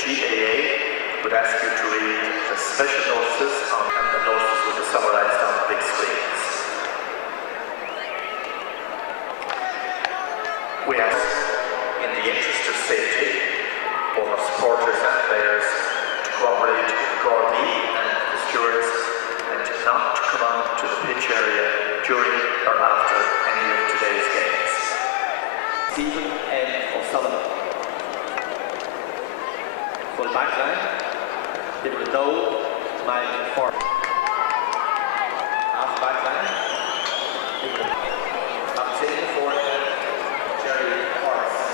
GAA would ask you to read the special notices and the notices will be summarised on the big screens. We ask, in the interest of safety, both our supporters and players to cooperate with the Gardaí and the stewards and not to come on to the pitch area during or after any of today's games. Stephen N. O'Sullivan. Full back line. It will know Mike Ford. Half back line. It will captain for Jerry Forrest.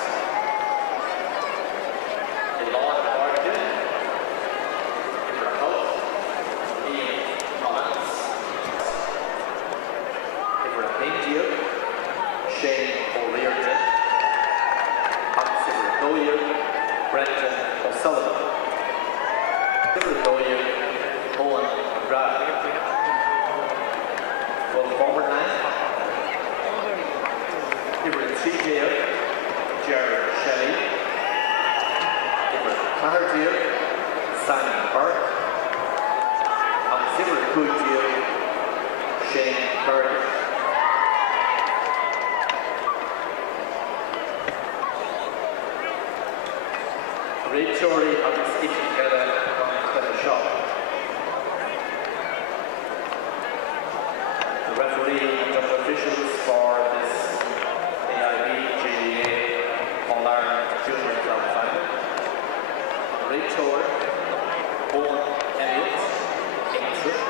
Elon Barton. Ibra Hope. Ian Collins. Ibra India. Shane O'Riordan. Consider Doyle. Brendan O'Sullivan. Consider Doyle. Owen Brad. Full forward line. Ibra T-Dale. Jared Shelley. Ibra Clardier. Simon Burke. Consider Goodyear. Shane Burke. Ray Tory on the sticking together from the shot. The referee and the officials for this AIB GAA All-Ireland Junior Club final. Ray Tory, Owen Elliott, Aintree.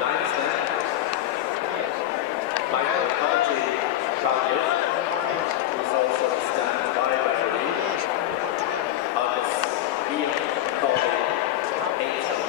Linesman, Michael Carty, Claudia. Also the stand-by referee, August Ian Cawley, Aintree.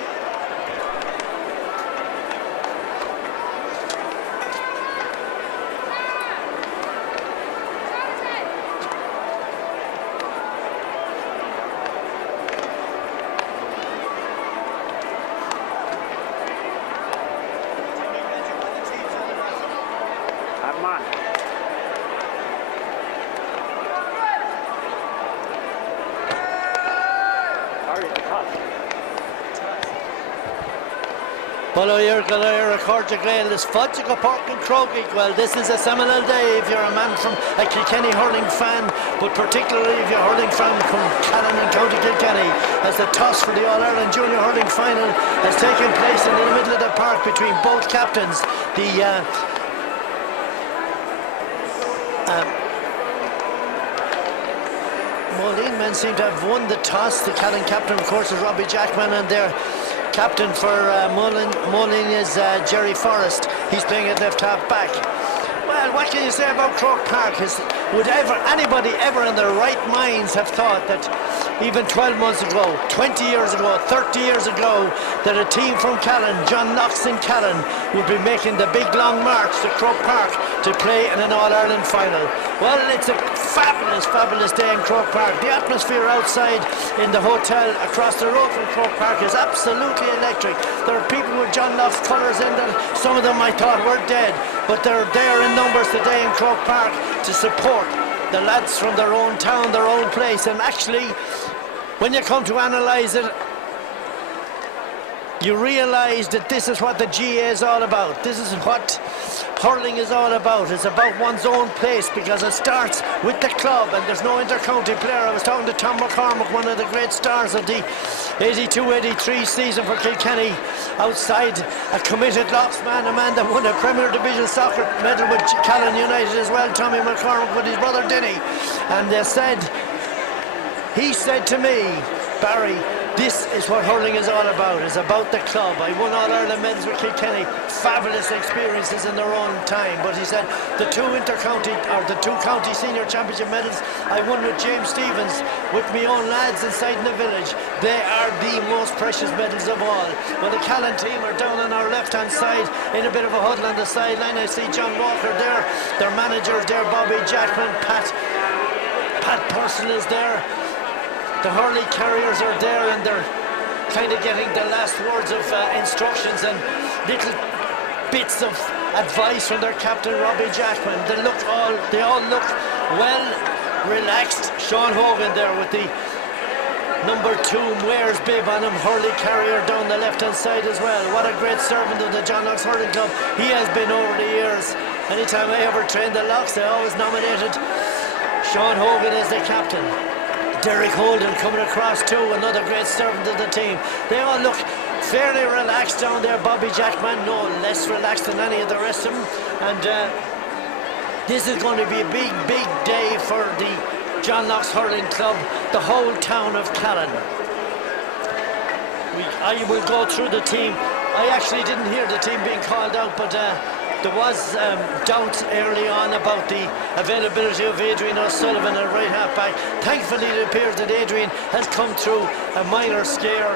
Have 'em on. Balair Galair, a Corte Gael, this Fudge go Park and Croaky. Well, this is a seminal day if you're a man from a Kilkenny hurling fan, but particularly if you're hurling from Callan and County Kilkenny, as the toss for the All-Ireland Junior Hurling Final has taken place in the middle of the park between both captains. Moline men seem to have won the toss. The Callan captain, of course, is Robbie Jackman, and their captain for Moline is Jerry Forrest. He's playing at left half back. Well, what can you say about Croke Park? Would anybody ever in their right minds have thought that even 12 months ago, 20 years ago, 30 years ago, that a team from Callan, John Knox in Callan, would be making the big long march to Croke Park to play in an All-Ireland final? Well, it's a fabulous, fabulous day in Croke Park. The atmosphere outside in the hotel across the road from Croke Park is absolutely electric. There are people with John Knox colours in them. Some of them I thought were dead, but they're there in numbers today in Croke Park to support the lads from their own town, their own place. And actually, when you come to analyse it, you realise that this is what the GAA is all about. This is what hurling is all about. It's about one's own place, because it starts with the club and there's no inter-county player. I was talking to Tom McCormick, one of the great stars of the 82-83 season for Kilkenny, outside a committed lost man, a man that won a Premier Division soccer medal with Callan United as well, Tommy McCormick, with his brother Denny. And he said to me, Barry, this is what hurling is all about. It's about the club. I won All-Ireland medals with Kilkenny, fabulous experiences in their own time. But he said the two county senior championship medals I won with James Stevens, with my own lads inside in the village, they are the most precious medals of all. When the Callan team are down on our left-hand side in a bit of a huddle on the sideline, I see John Walker there, their managers there, Bobby Jackman, Pat Purcell is there. The hurley carriers are there, and they're kind of getting the last words of instructions and little bits of advice from their captain Robbie Jackman. They all look well relaxed. Sean Hogan there with the number 2 Wares bib on him. Hurley carrier down the left hand side as well. What a great servant of the John Locks Hurling Club he has been over the years. Anytime I ever trained the Locks, I always nominated Sean Hogan as the captain. Derek Holden coming across too, another great servant of the team. They all look fairly relaxed down there. Bobby Jackman no less relaxed than any of the rest of them. And this is going to be a big, big day for the John Locks Hurling Club, the whole town of Callan. I will go through the team. I actually didn't hear the team being called out, but there was doubts early on about the availability of Adrian O'Sullivan at right half back. Thankfully it appears that Adrian has come through a minor scare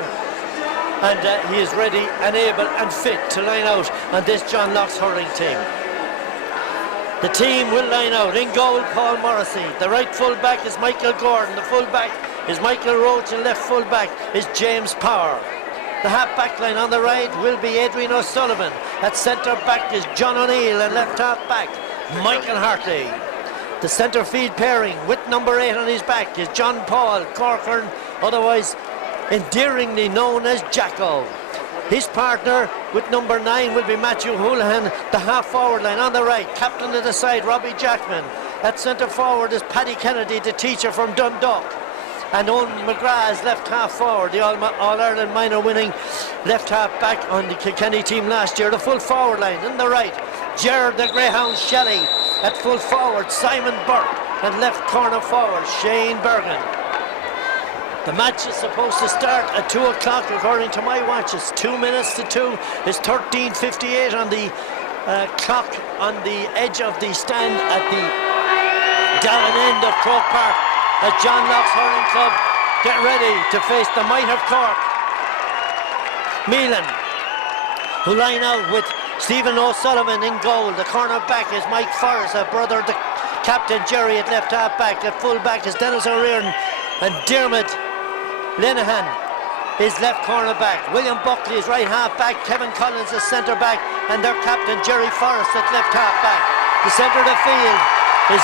and he is ready and able and fit to line out on this John Locks Hurling team. The team will line out. In goal, Paul Morrissey. The right full back is Michael Gordon. The full back is Michael Roach, and left full back is James Power. The half back line on the right will be Adrian O'Sullivan. At centre back is John O'Neill, and left half back Michael Hartley. The centre field pairing with number 8 on his back is John Paul Corcoran, otherwise endearingly known as Jacko. His partner with number 9 will be Matthew Houlihan. The half forward line on the right, captain of the side Robbie Jackman. At centre forward is Paddy Kennedy, the teacher from Dundalk. And Owen McGrath is left half forward, the All-Ireland minor winning left half back on the Kilkenny team last year. The full forward line on the right, Gerard the Greyhound Shelley. At full forward, Simon Burke. And left corner forward, Shane Bergen. The match is supposed to start at 2 o'clock according to my watch. It's 2 minutes to 2. It's 13:58 on the clock on the edge of the stand at the down end of Croke Park. The John Locks Hurling Club get ready to face the might of Cork. Meelan, who line out with Stephen O'Sullivan in goal. The corner back is Mike Forrest, a brother of the captain Jerry at left half back. At full back is Dennis O'Riordan, and Dermot Linehan is left corner back. William Buckley is right half back. Kevin Collins is centre back, and their captain Jerry Forrest at left half back. The centre of the field is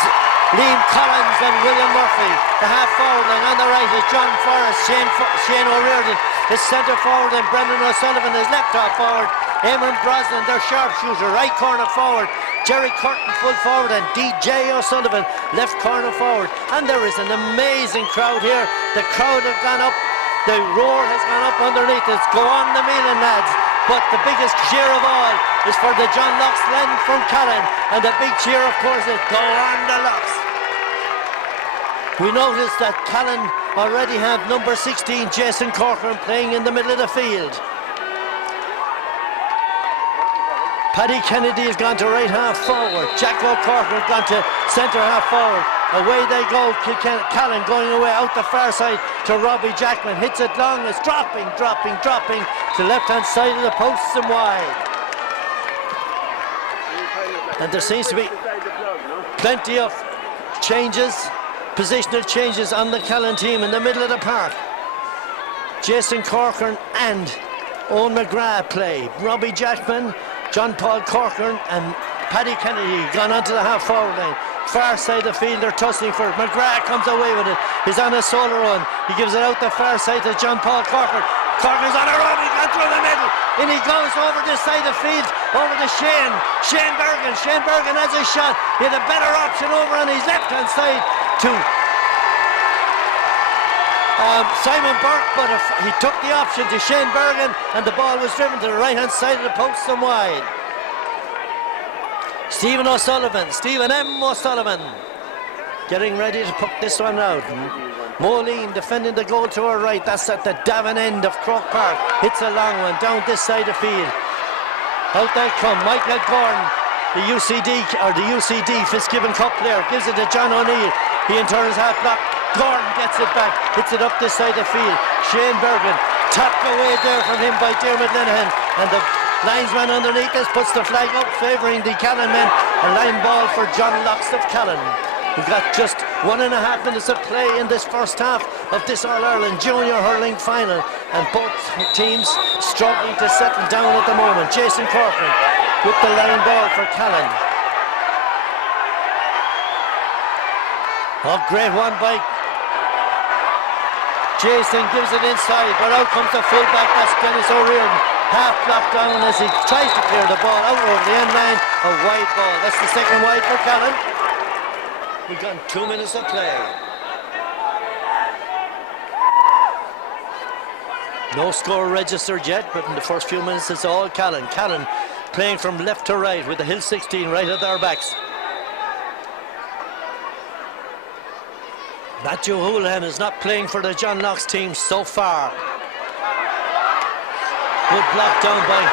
Liam Collins and William Murphy. The half forward line on the right is John Forrest. Shane O'Riordan is centre forward, and Brendan O'Sullivan is left half forward. Eamon Brosnan, their sharpshooter, right corner forward. Jerry Curtin full forward, and DJ O'Sullivan left corner forward. And there is an amazing crowd here. The crowd have gone up. The roar has gone up underneath us. Go on the Meelan lads. But the biggest cheer of all is for the John Locks Len from Callan. And the big cheer, of course, is Go on the Locks. We notice that Callan already have number 16, Jason Corcoran, playing in the middle of the field. Paddy Kennedy has gone to right half forward. Jack O'Corcoran has gone to centre half forward. Away they go. Callan going away out the far side to Robbie Jackman. Hits it long. It's dropping to left hand side of the posts and wide. And there seems to be plenty of changes, positional changes on the Callan team in the middle of the park. Jason Corcoran and Owen McGrath play. Robbie Jackman, John Paul Corcoran and Paddy Kennedy gone onto the half forward line. Far side of the field, they're tussling for it. McGrath comes away with it. He's on a solo run. He gives it out the far side to John Paul Corcoran. Corcoran's on a run. He's gone through the middle. And he goes over this side of the field, over to Shane. Shane Bergen. Shane Bergen has a shot. He had a better option over on his left hand side to Simon Burke, but he took the option to Shane Bergen, and the ball was driven to the right hand side of the post and wide. Stephen M. O'Sullivan getting ready to put this one out. Moline defending the goal to her right. That's at the Davin end of Croke Park. Hits a long one down this side of the field. Out they come. Michael Gordon, the UCD Fitzgibbon Cup player, gives it to John O'Neill. He in turn is half blocked. Gordon gets it back, hits it up this side of the field. Shane Bergen, tapped away there from him by Dermot Linehan, and the linesman underneath us puts the flag up, favouring the Callan men. A line ball for John Locks of Callan. We've got just 1.5 minutes of play in this first half of this All-Ireland Junior Hurling Final, and both teams struggling to settle down at the moment. Jason Corcoran with the line ball for Callan. Oh, great one by Jason, gives it inside, but out comes the fullback, that's Dennis O'Riordan. Half blocked down as he tries to clear the ball out over the end line. A wide ball. That's the second wide for Callan. We've got 2 minutes of play. No score registered yet, but in the first few minutes it's all Callan. Callan playing from left to right with the Hill 16 right at their backs. Matthew Houlihan is not playing for the John Locke's team so far. Good block down by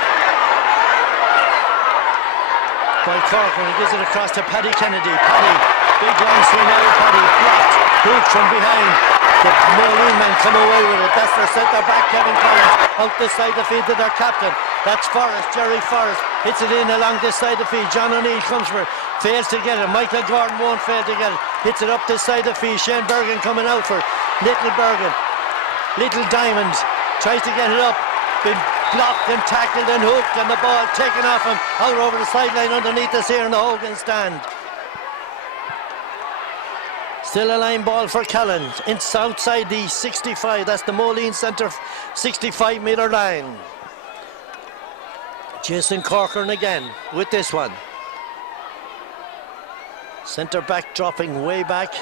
Cork, and he gives it across to Paddy Kennedy. Paddy, big long swing out of Paddy, blocked, hooked from behind. The Moline men come away with it. That's their centre back, Kevin Collins, out this side of the field to their captain. That's Forrest, Jerry Forrest, hits it in along this side of the field. John O'Neill comes for it, fails to get it. Michael Gordon won't fail to get it, hits it up this side of the field. Shane Bergen coming out for Little Bergen. Little Diamond tries to get it up, been blocked and tackled and hooked, and the ball taken off him out over the sideline underneath us here in the Hogan stand. Still a line ball for Callan. It's outside the 65. That's the Moline Centre 65 metre line. Jason Corcoran again with this one. Centre back dropping way back.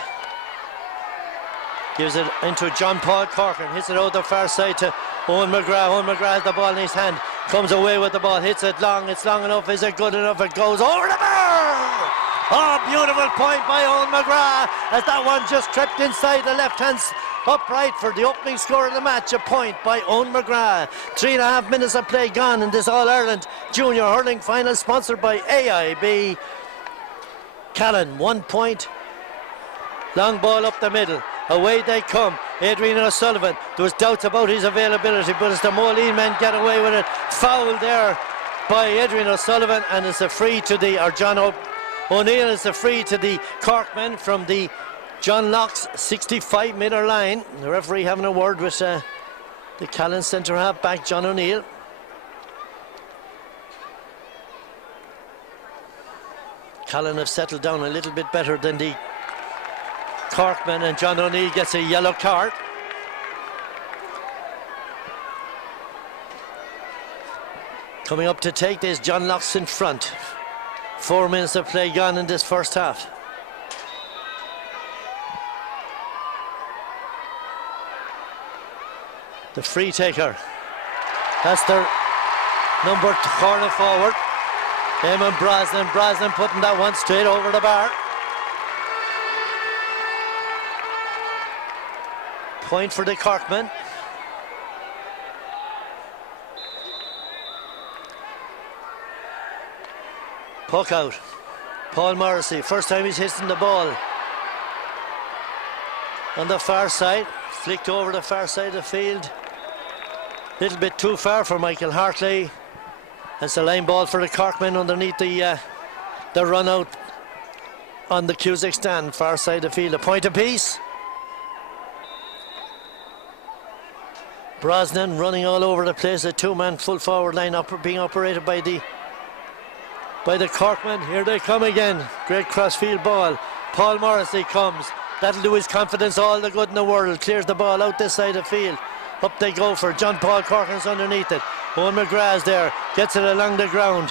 Gives it into John Paul Corcoran. Hits it out the far side to Owen McGrath. Owen McGrath has the ball in his hand. Comes away with the ball. Hits it long. It's long enough. Is it good enough? It goes over the bar! Oh, beautiful point by Owen McGrath as that one just crept inside the left-hand upright for the opening score of the match. A point by Owen McGrath. 3.5 minutes of play gone in this All-Ireland Junior Hurling Final, sponsored by AIB. Callan, 1 point. Long ball up the middle. Away they come. Adrian O'Sullivan. There was doubts about his availability, but as the Moline men get away with it, foul there by Adrian O'Sullivan, and it's a free to the, or John O'Neill is a free to the Cork men from the John Locke's 65 metre line. The referee having a word with the Callan centre half back, John O'Neill. Callan have settled down a little bit better than the Cork men, and John O'Neill gets a yellow card. Coming up to take this, John Locke's in front. 4 minutes of play gone in this first half. The free taker. That's their number corner forward. Eamon Brosnan. Brosnan putting that one straight over the bar. Point for the Corkmen. Puck out. Paul Morrissey, first time he's hitting the ball. On the far side, flicked over the far side of the field. Little bit too far for Michael Hartley. It's a line ball for the Corkmen underneath the run out on the Cusack stand, far side of the field. A point apiece. Brosnan running all over the place. A two-man full forward line being operated by the Corkmen. Here they come again. Great crossfield ball. Paul Morrissey comes. That'll do his confidence all the good in the world. Clears the ball out this side of the field. Up they go for John Paul Corcoran's underneath it. Owen McGrath's there. Gets it along the ground.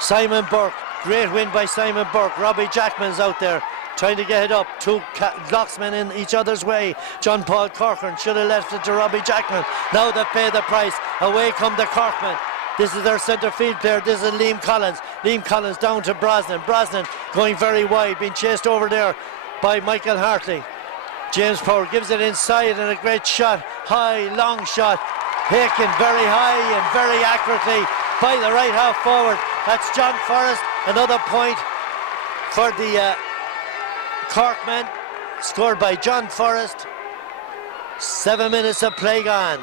Simon Burke. Great win by Simon Burke. Robbie Jackman's out there trying to get it up. Two locksmen in each other's way. John Paul Corcoran should have left it to Robbie Jackman. Now they pay the price. Away come the Corkmen. This is their centre field player. This is Liam Collins. Liam Collins down to Brosnan. Brosnan going very wide, being chased over there by Michael Hartley. James Power gives it inside, and a great shot. High, long shot. Taken very high and very accurately by the right half forward. That's John Forrest. Another point for the Corkmen. Scored by John Forrest. 7 minutes of play gone.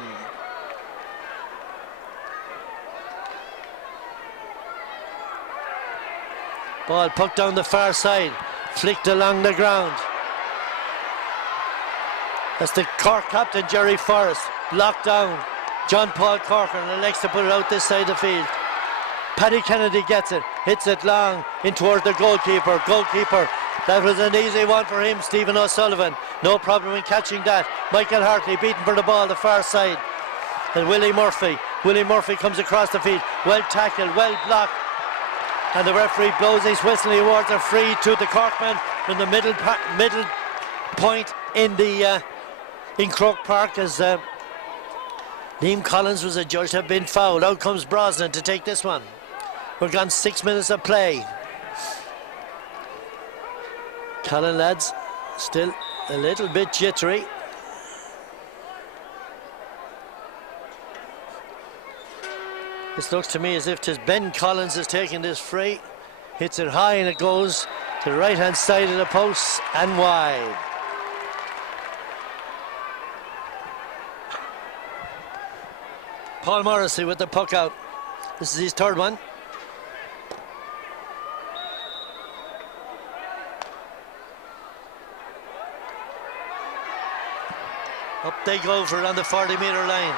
Ball put down the far side, flicked along the ground. That's the Cork captain, Jerry Forrest, blocked down. John Paul Corcoran elects to put it out this side of the field. Paddy Kennedy gets it, hits it long in towards the goalkeeper. Goalkeeper That was an easy one for him, Stephen O'Sullivan. No problem in catching that. Michael Hartley beaten for the ball, the far side. And Willie Murphy. Willie Murphy comes across the field. Well tackled, well blocked. And the referee blows his whistle. He awards a free to the Corkman in the middle point in Croke Park, as Liam Collins was adjudged to have been fouled. Out comes Brosnan to take this one. We're gone 6 minutes of play. Callan lads still a little bit jittery. This looks to me as if Ben Collins is taking this free. Hits it high and it goes to the right hand side of the post and wide. Paul Morrissey with the puck out. This is his third one. Up they go for it on the 40-metre line.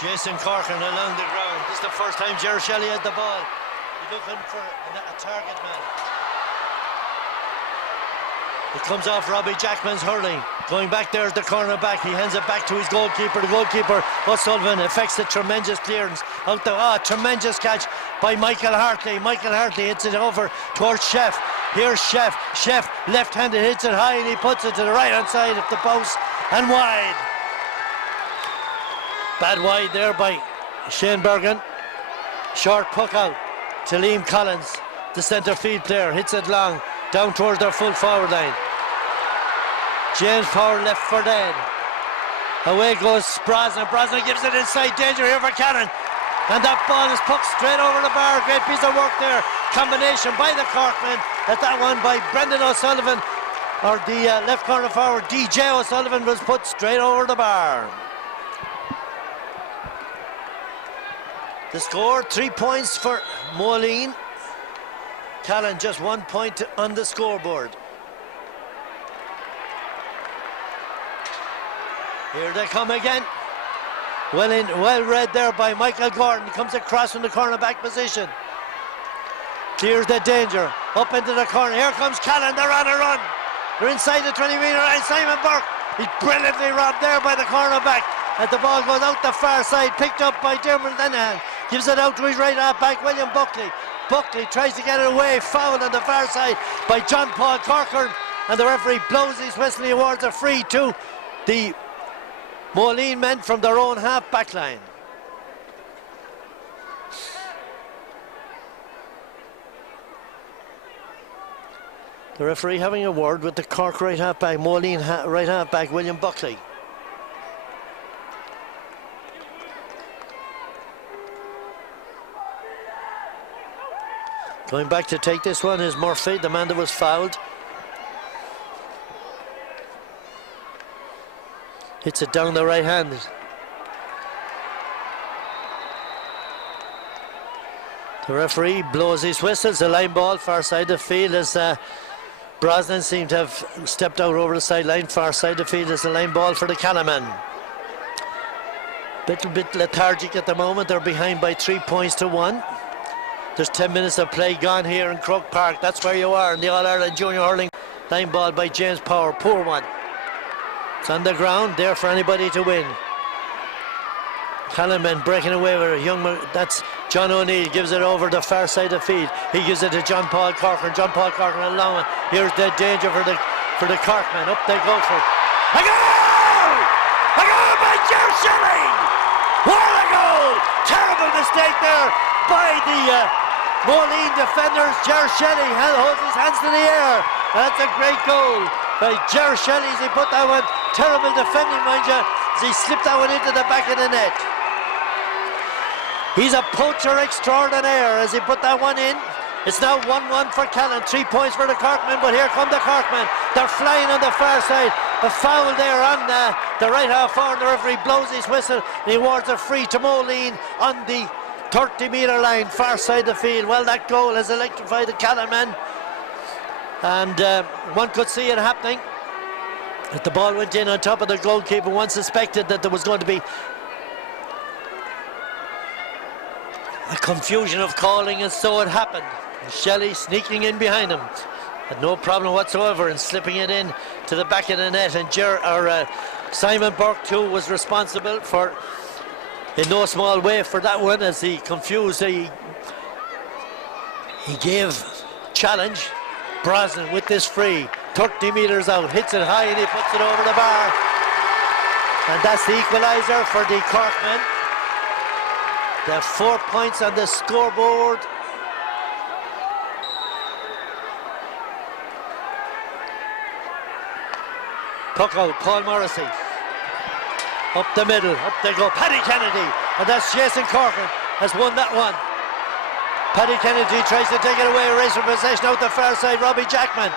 Jason Corcoran along the ground. This is the first time Ger Shelley had the ball. He's looking for a target man. It comes off Robbie Jackman's hurling. Going back there at the corner back. He hands it back to his goalkeeper. The goalkeeper, O'Sullivan, effects a tremendous clearance. Out the tremendous catch by Michael Hartley. Michael Hartley hits it over towards Sheff. Here's Sheff. Sheff, left-handed, hits it high and he puts it to the right-hand side of the post and wide. Bad wide there by Shane Bergen. Short puck out to Liam Collins, the centre field player. Hits it long, down towards their full forward line. James Power left for dead. Away goes Brosnan. Brosnan gives it inside, danger here for Cannon. And that ball is poked straight over the bar. Great piece of work there. Combination by the Corkmen. At that one by Brendan O'Sullivan, or the left corner forward DJ O'Sullivan, was put straight over the bar. The score, 3 points for Moline. Callan just 1 point on the scoreboard. Here they come again. Well read there by Michael Gordon. Comes across from the cornerback position. Clears the danger. Up into the corner. Here comes Callan. They're on a run. They're inside the 20-metre line. Simon Burke. He's brilliantly robbed there by the cornerback. And the ball goes out the far side. Picked up by Dermot Lenahan. Gives it out to his right half back, William Buckley. Buckley tries to get it away. Foul on the far side by John Paul Corcoran. And the referee blows his whistle. He awards a free to the Moline men from their own half back line. The referee having a word with the Cork right half back, Moline right half back, William Buckley. Going back to take this one is Murphy, the man that was fouled. Hits it down the right hand. The referee blows his whistle. It's a line ball, far side of the field, as Brosnan seemed to have stepped out over the sideline. Far side of the field is a line ball for the Calaman. Little bit lethargic at the moment. They're behind by 3 points to 1. There's 10 minutes of play gone here in Croke Park. That's where you are in the All-Ireland Junior Hurling. Line ball by James Power, poor one. It's on the ground, there for anybody to win. Calaman breaking away with a young, that's John O'Neill, gives it over the far side of the field. He gives it to John Paul Corcoran. John Paul Corcoran along. Here's the danger for the Corkmen. Up they go for a goal! A goal by Ger Shelley! What a goal! Terrible mistake there by the Moline defenders. Ger Shelley holds his hands to the air. That's a great goal by Ger Shelley as he put that one. Terrible defending, mind you, as he slipped that one into the back of the net. He's a poacher extraordinaire as he put that one in. It's now 1-1 for Callan, 3 points for the Corkmen, but here come the Corkmen. They're flying on the far side. A foul there on the right half forward. The referee blows his whistle and he awards a free to Moline on the 30-metre line, far side of the field. Well, that goal has electrified the Callan men, and one could see it happening. If the ball went in on top of the goalkeeper, one suspected that there was going to be a confusion of calling, and so it happened. Shelley sneaking in behind him. Had no problem whatsoever in slipping it in to the back of the net, and Simon Burke too was responsible for, in no small way, for that one, as he confused. He gave challenge. Brosnan with this free, 30 metres out, hits it high and he puts it over the bar, and that's the equaliser for the Corkmen. They have 4 points on the scoreboard. Puck out, Paul Morrissey. Up the middle, up they go. Paddy Kennedy, and that's Jason Corcoran has won that one. Paddy Kennedy tries to take it away, race for possession out the far side. Robbie Jackman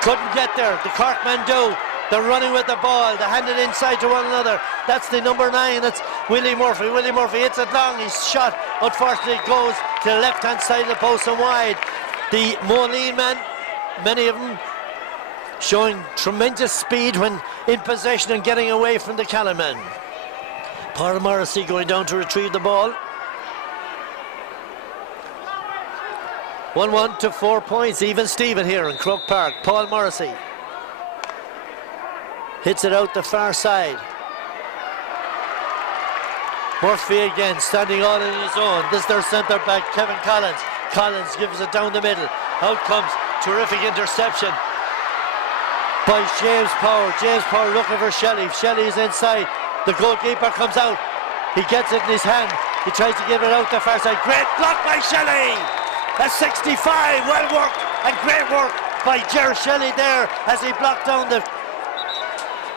couldn't get there. The Corkmen do. They're running with the ball. They hand it inside to one another. That's the number 9. That's Willie Murphy. Willie Murphy hits it long. His shot, unfortunately, goes to the left-hand side of the post and wide. The Moline men, many of them, showing tremendous speed when in possession and getting away from the Callan men. Paul Morrissey going down to retrieve the ball. 1-1 to 4 points, even Stephen here in Croke Park. Paul Morrissey hits it out the far side. Murphy again, standing all in his own. This is their centre back, Kevin Collins. Collins gives it down the middle. Out comes terrific interception by James Power. James Power looking for Shelley. Shelley's inside. The goalkeeper comes out. He gets it in his hand. He tries to give it out the far side. Great block by Shelley. That's 65. Well worked and great work by Ger Shelley there as he blocked down the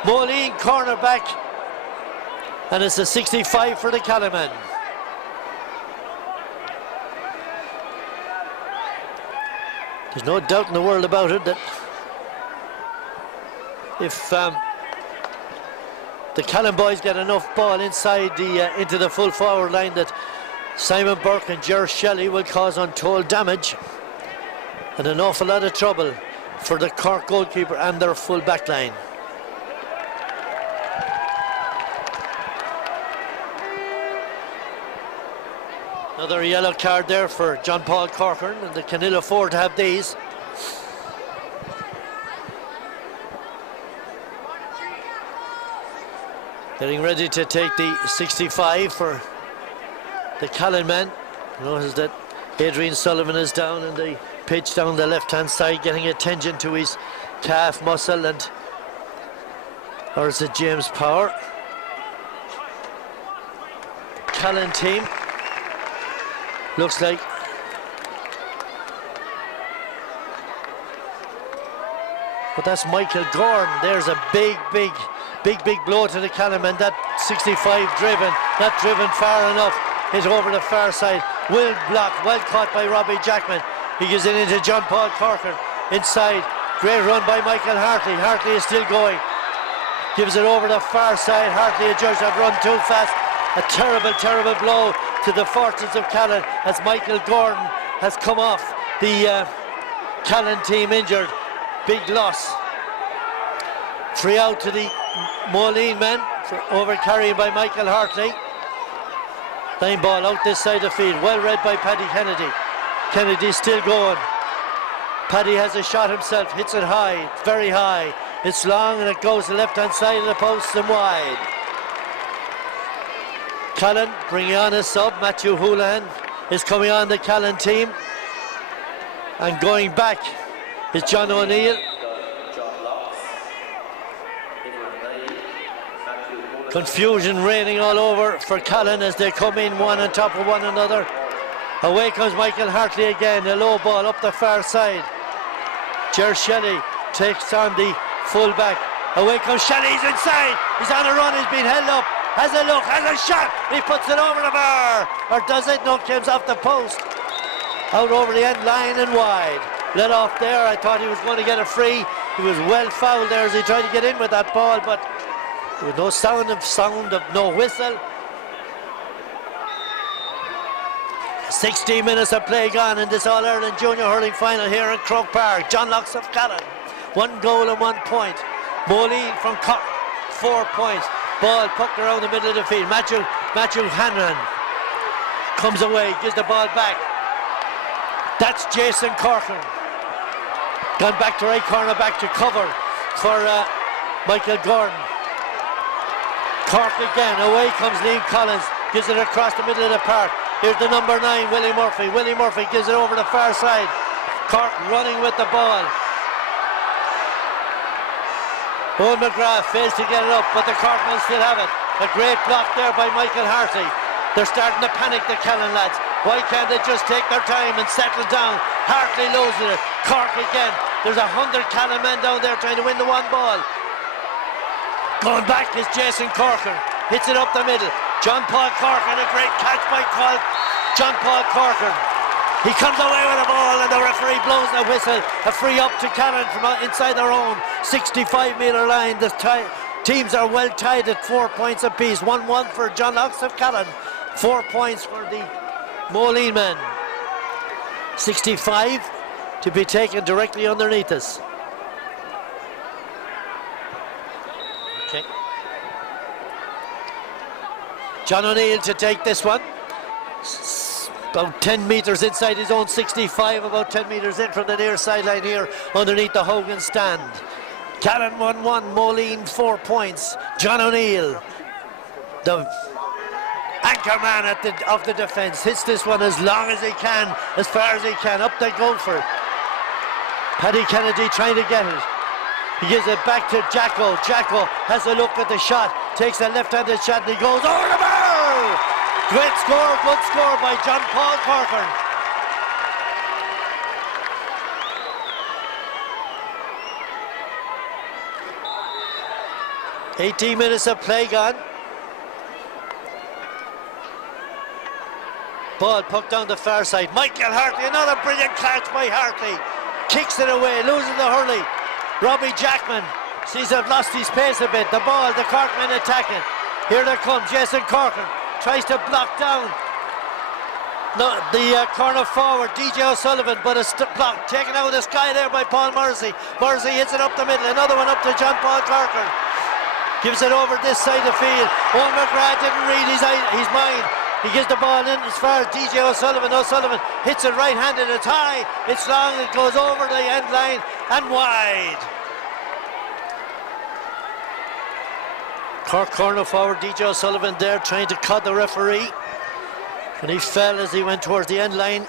Moline cornerback. And it's a 65 for the Callan. There's no doubt in the world about it that if the Callan boys get enough ball inside into the full forward line, that Simon Burke and Ger Shelley will cause untold damage and an awful lot of trouble for the Cork goalkeeper and their full back line. Another yellow card there for John Paul Corcoran, and they can ill afford to have these. Getting ready to take the 65 for the Callan men. Notice that Adrian Sullivan is down in the pitch down the left-hand side, getting attention to his calf muscle, and or is it James Power? Callan team looks like but that's Michael Gordon. There's a big blow to the Callan men. That 65 driven, not driven far enough. Hit over the far side. Well blocked, well caught by Robbie Jackman. He gives it into John Paul Corcoran. Inside, great run by Michael Hartley. Hartley is still going. Gives it over the far side. Hartley adjudged that run too fast. A terrible blow to the fortunes of Callan as Michael Gordon has come off the Callan team injured. Big loss. Free out to the Moline men for over-carrying by Michael Hartley. Line ball out this side of the field. Well read by Paddy Kennedy. Kennedy still going. Paddy has a shot himself. Hits it high. Very high. It's long and it goes to the left-hand side of the post and wide. Callan bringing on a sub. Matthew Houlihan is coming on the Callan team. And going back is John O'Neill. Confusion reigning all over for Callan as they come in one on top of one another. Away comes Michael Hartley again, a low ball up the far side. Ger Shelley takes on the full-back. Away comes Shelley, he's inside, he's on a run, he's been held up, has a look, has a shot, he puts it over the bar, or does it? No, comes off the post. Out over the end line and wide. Let off there, I thought he was going to get a free. He was well fouled there as he tried to get in with that ball, but with no sound of no whistle. 16 minutes of play gone in this All-Ireland Junior Hurling Final here in Croke Park. John Locks of Callan, 1 goal and 1 point. Moline from Cork, 4 points. Ball pucked around the middle of the field. Matthew Hanran comes away, gives the ball back. That's Jason Corcoran. Gone back to right corner, back to cover for Michael Gordon. Cork again, away comes Liam Collins, gives it across the middle of the park. Here's the number 9, Willie Murphy. Willie Murphy gives it over the far side. Cork running with the ball. Owen McGrath fails to get it up, but the Corkmen still have it. A great block there by Michael Hartley. They're starting to panic, the Callan lads. Why can't they just take their time and settle down? Hartley loses it. Cork again. There's 100 Callan men down there trying to win the one ball. Going back is Jason Corcoran. Hits it up the middle. John Paul Corcoran, a great catch by John Paul Corcoran. He comes away with the ball and the referee blows the whistle. A free up to Callan from inside their own 65-metre line. The teams are well tied at 4 points apiece. 1-1 for John Locks of Callan. 4 points for the Moline men. 65 to be taken directly underneath us. Okay. John O'Neill to take this one. About 10 metres inside his own 65, about 10 metres in from the near sideline here underneath the Hogan stand. Callan 1-1, Moline 4 points. John O'Neill, the anchor man of the defence, hits this one as long as he can, as far as he can, up they go for it. Paddy Kennedy trying to get it. He gives it back to Jacko. Jacko has a look at the shot, takes a left-handed shot and he goes over the bar! Great score, good score by John Paul Corcoran. "18 minutes of play gone. Ball poked down the far side. Michael Hartley, another brilliant catch by Hartley. Kicks it away, loses the hurley. Robbie Jackman seems to have lost his pace a bit. The ball, the Corkmen attacking. Here they come, Jason Corcoran tries to block down the corner forward, DJ O'Sullivan, but a block taken out of the sky there by Paul Morrissey. Morrissey hits it up the middle, another one up to John Paul Corcoran. Gives it over this side of the field. Owen McGrath didn't read his mind. He gives the ball in as far as DJ O'Sullivan. O'Sullivan hits it right-handed. It's high, it's long, it goes over the end line and wide. Cork corner forward, DJ O'Sullivan there trying to cut the referee. And he fell as he went towards the end line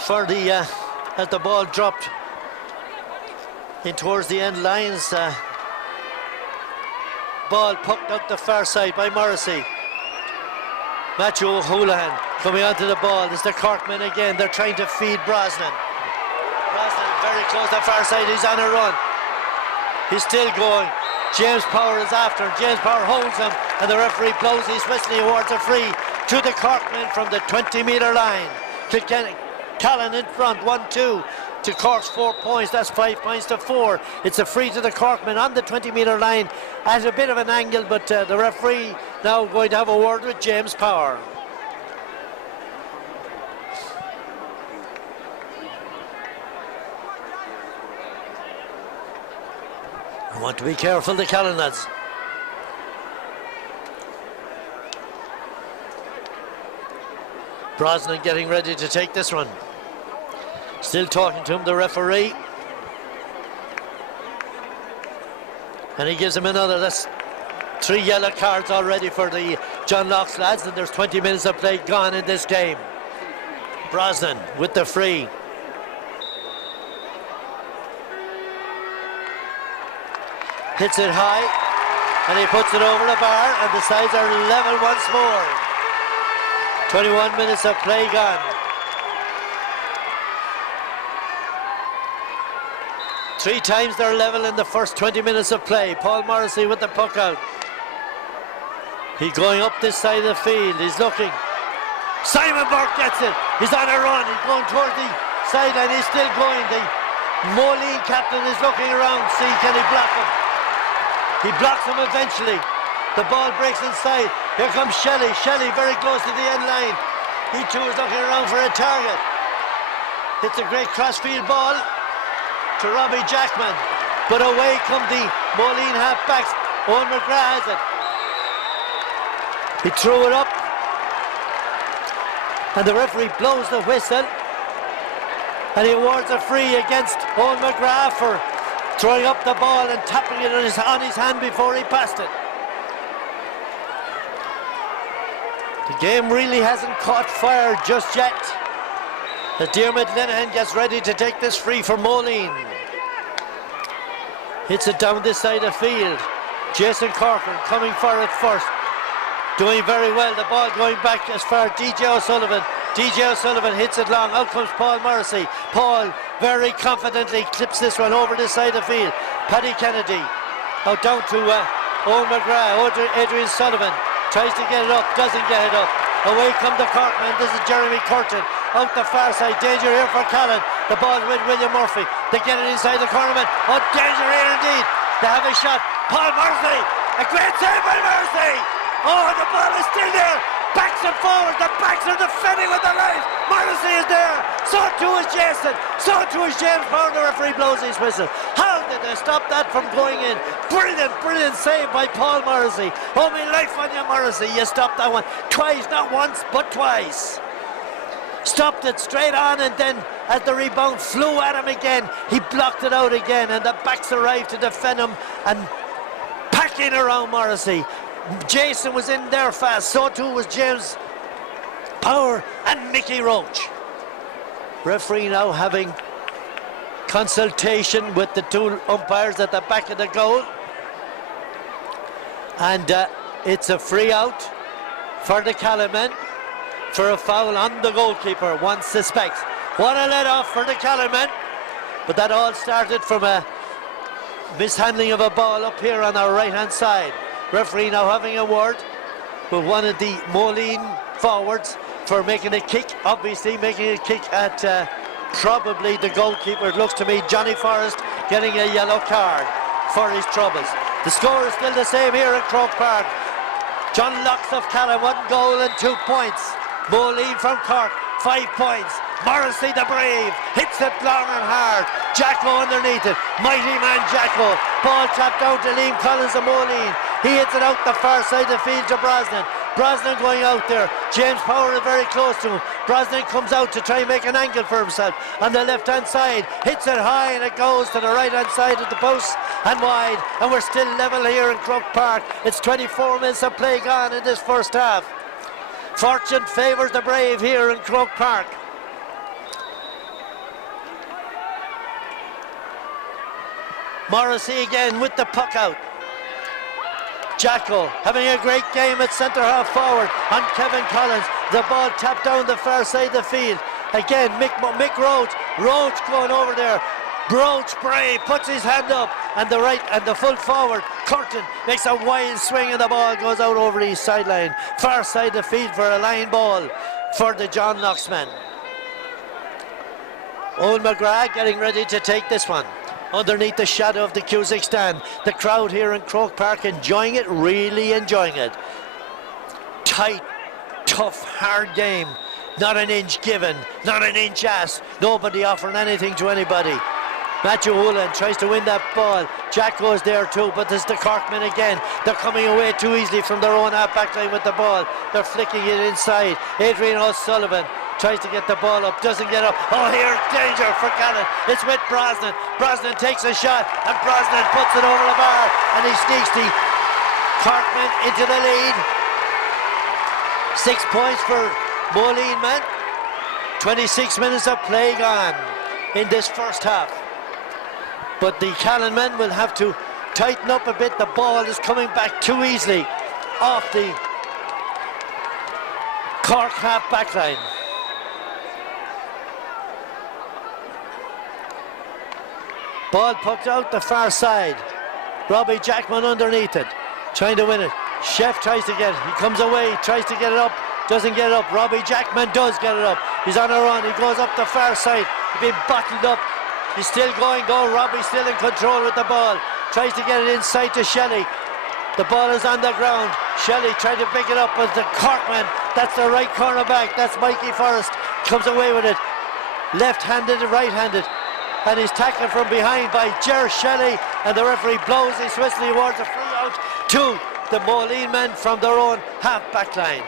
for the as the ball dropped in towards the end lines. Ball poked out the far side by Morrissey. Matthew O'Houlihan coming onto the ball. It's the Corkmen again. They're trying to feed Brosnan. Brosnan very close to the far side. He's on a run. He's still going. James Power is after him. James Power holds him and the referee blows his whistle. He awards a free to the Corkmen from the 20-metre line. Callan in front, 1-2 to Cork's 4 points. That's 5 points to 4. It's a free to the Corkmen on the 20-metre line at a bit of an angle, but the referee now going to have a word with James Power. I want to be careful, the Callan lads. Brosnan getting ready to take this one. Still talking to him, the referee. And he gives him another. That's 3 yellow cards already for the John Locks lads, and there's 20 minutes of play gone in this game. Brosnan with the free. Hits it high, and he puts it over the bar, and the sides are level once more. 21 minutes of play gone. 3 times they're level in the first 20 minutes of play. Paul Morrissey with the puck out. He's going up this side of the field. He's looking. Simon Burke gets it. He's on a run. He's going toward the sideline. He's still going. The Moline captain is looking around. See, can he block him? He blocks him eventually. The ball breaks inside. Here comes Shelley. Shelley very close to the end line. He too is looking around for a target. Hits a great crossfield ball to Robbie Jackman. But away come the Moline halfbacks. Owen McGrath has it. He threw it up. And the referee blows the whistle. And he awards a free against Owen McGrath for throwing up the ball and tapping it on his hand before he passed it. The game really hasn't caught fire just yet, as Diarmuid Lenihan gets ready to take this free for Moline. Hits it down this side of field. Jason Corcoran coming for it first. Doing very well. The ball going back as far DJ O'Sullivan. DJ O'Sullivan hits it long. Out comes Paul Morrissey. Paul very confidently clips this one over this side of field. Paddy Kennedy. Out down to Owen McGrath. Adrian Sullivan tries to get it up. Doesn't get it up. Away come the Corkman. This is Jeremy Curtin. Out the far side. Danger here for Callan. The ball with William Murphy. They get it inside the corner. Oh, danger here indeed. They have a shot. Paul Morrissey. A great save by Morrissey. Oh, the ball is still there. Backs and forwards. The backs are defending with their life. Morrissey is there. So too is Jason. So too is James Brown. The referee blows his whistle. How did they stop that from going in? Brilliant, brilliant save by Paul Morrissey. Oh, my life on you, Morrissey. You stopped that one twice, not once, but twice. Stopped it straight on, and then as the rebound flew at him again, he blocked it out again, and the backs arrived to defend him and packing around Morrissey. Jason was in there fast, so too was James Power and Mickey Roach. Referee now having consultation with the two umpires at the back of the goal, and it's a free out for the Callan men for a foul on the goalkeeper, one suspects. What a let off for the Callan men, but that all started from a mishandling of a ball up here on our right hand side. Referee now having a word with one of the Moline forwards for making a kick, obviously making a kick at probably the goalkeeper. It looks to me Johnny Forrest getting a yellow card for his troubles. The score is still the same here at Croke Park. John Locks of Callan, 1 goal and 2 points. Moline from Cork, 5 points. Morrissey the Brave hits it long and hard. Jacko underneath it. Mighty man Jacko. Ball tapped out to Liam Collins of Moline. He hits it out the far side of the field to Brosnan. Brosnan going out there. James Power is very close to him. Brosnan comes out to try and make an angle for himself on the left hand side. Hits it high and it goes to the right hand side of the post and wide. And we're still level here in Croke Park. It's 24 minutes of play gone in this first half. Fortune favours the Brave here in Croke Park. Morrissey again with the puck out. Jacko having a great game at centre half forward on Kevin Collins. The ball tapped down the far side of the field. Again, Mick Roach. Roach going over there. Roach Bray puts his hand up, and the right and the full forward Curtin makes a wild swing, and the ball goes out over the sideline. Far side of the field for a line ball for the John Knox men. Owen McGrath getting ready to take this one. Underneath the shadow of the Cusack stand. The crowd here in Croke Park enjoying it, really enjoying it. Tight, tough, hard game. Not an inch given, not an inch asked. Nobody offering anything to anybody. Matthew Hoolan tries to win that ball. Jack goes there too, but there's the Corkmen again. They're coming away too easily from their own half back line with the ball. They're flicking it inside. Adrian O'Sullivan tries to get the ball up, doesn't get up. Oh, here, danger for Callan. It's with Brosnan. Brosnan takes a shot, and Brosnan puts it over the bar, and he sneaks the Corkmen into the lead. 6 points for Moline men. 26 minutes of play gone in this first half. But the Callan men will have to tighten up a bit. The ball is coming back too easily off the Cork half back line. Ball poked out the far side. Robbie Jackman underneath it, trying to win it. Chef tries to get it. He comes away, tries to get it up, doesn't get it up. Robbie Jackman does get it up. He's on a run. He goes up the far side. He's been bottled up. He's still going. Robbie still in control with the ball. Tries to get it inside to Shelley. The ball is on the ground. Shelley tried to pick it up with the Corkman. That's the right cornerback. That's Mikey Forrest. Comes away with it. Left-handed and right-handed. And he's tackled from behind by Ger Shelley, and the referee blows his whistle. He awards a free out to the Moline men from their own half-back line.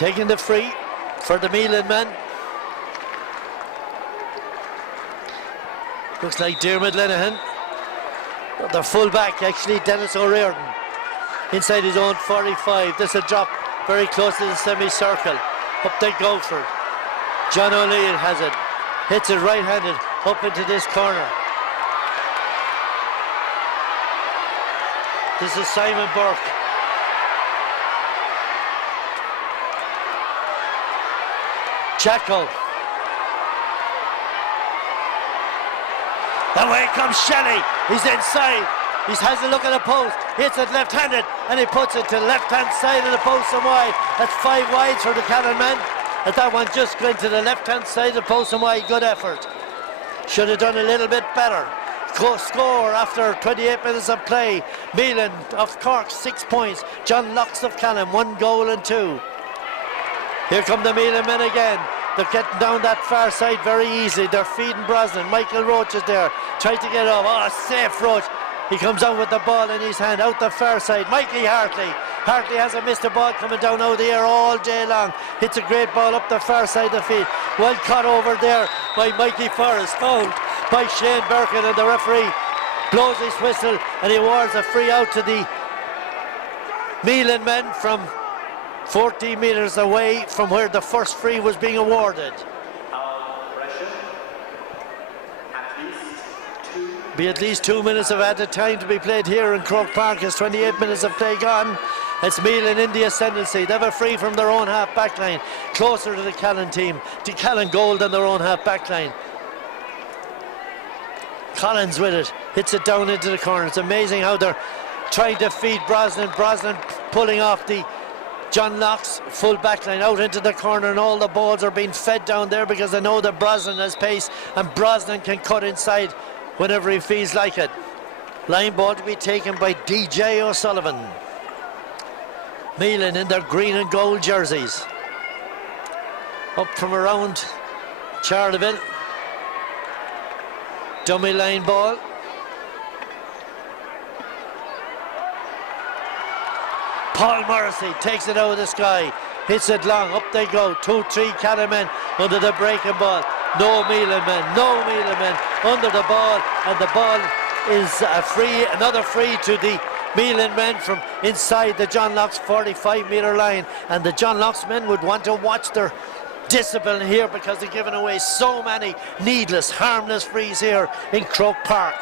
taking the free for the Mealing men. Looks like Dermot Lenihan. The full-back, actually, Dennis O'Riordan. Inside his own 45. This a drop very close to the semicircle. Up they go for it. John O'Leary has it. Hits it right-handed up into this corner. This is Simon Burke. Jacko. Away comes Shelley. He's inside. He has a look at the post. Hits it left-handed and he puts it to the left-hand side of the post and wide. That's 5 wides for the Callan men. And that one just went to the left-hand side of the post and wide. Good effort. Should have done a little bit better. Score after 28 minutes of play. Mealing of Cork 6 points. John Locks of Callan 1 goal and 2. Here come the Mealing men again. They're getting down that far side very easily. They're feeding Brosnan. Michael Roach is there. Trying to get off. Oh, safe Roach. He comes out with the ball in his hand. Out the far side. Mikey Hartley. Hartley hasn't missed a ball coming down out of the air all day long. Hits a great ball up the far side of the field. Well caught over there by Mikey Forrest. Fouled by Shane Birkin, and the referee blows his whistle and he awards a free out to the Mealing men from 40 metres away from where the first free was being awarded. Be at least 2 minutes of added time to be played here in Croke Park as 28 minutes of play gone. It's Mealing in the ascendancy. They have a free from their own half back line, closer to the Callan team. To Callan goal than their own half back line. Collins with it, hits it down into the corner. It's amazing how they're trying to feed Brosnan. Brosnan pulling off the John Locks full back line out into the corner, and all the balls are being fed down there because they know that Brosnan has pace and Brosnan can cut inside whenever he feels like it. Line ball to be taken by DJ O'Sullivan. Mealing in their green and gold jerseys. Up from around Charleville. Dummy line ball. Paul Morrissey takes it out of the sky. Hits it long. Up they go. 2-3 Callan men under the breaking ball. No Mealing men. No Mealing men under the ball. And the ball is a free. Another free to the Mealing men from inside the John Locks 45-metre line. And the John Locks men would want to watch their discipline here because they're giving away so many needless, harmless frees here in Croke Park.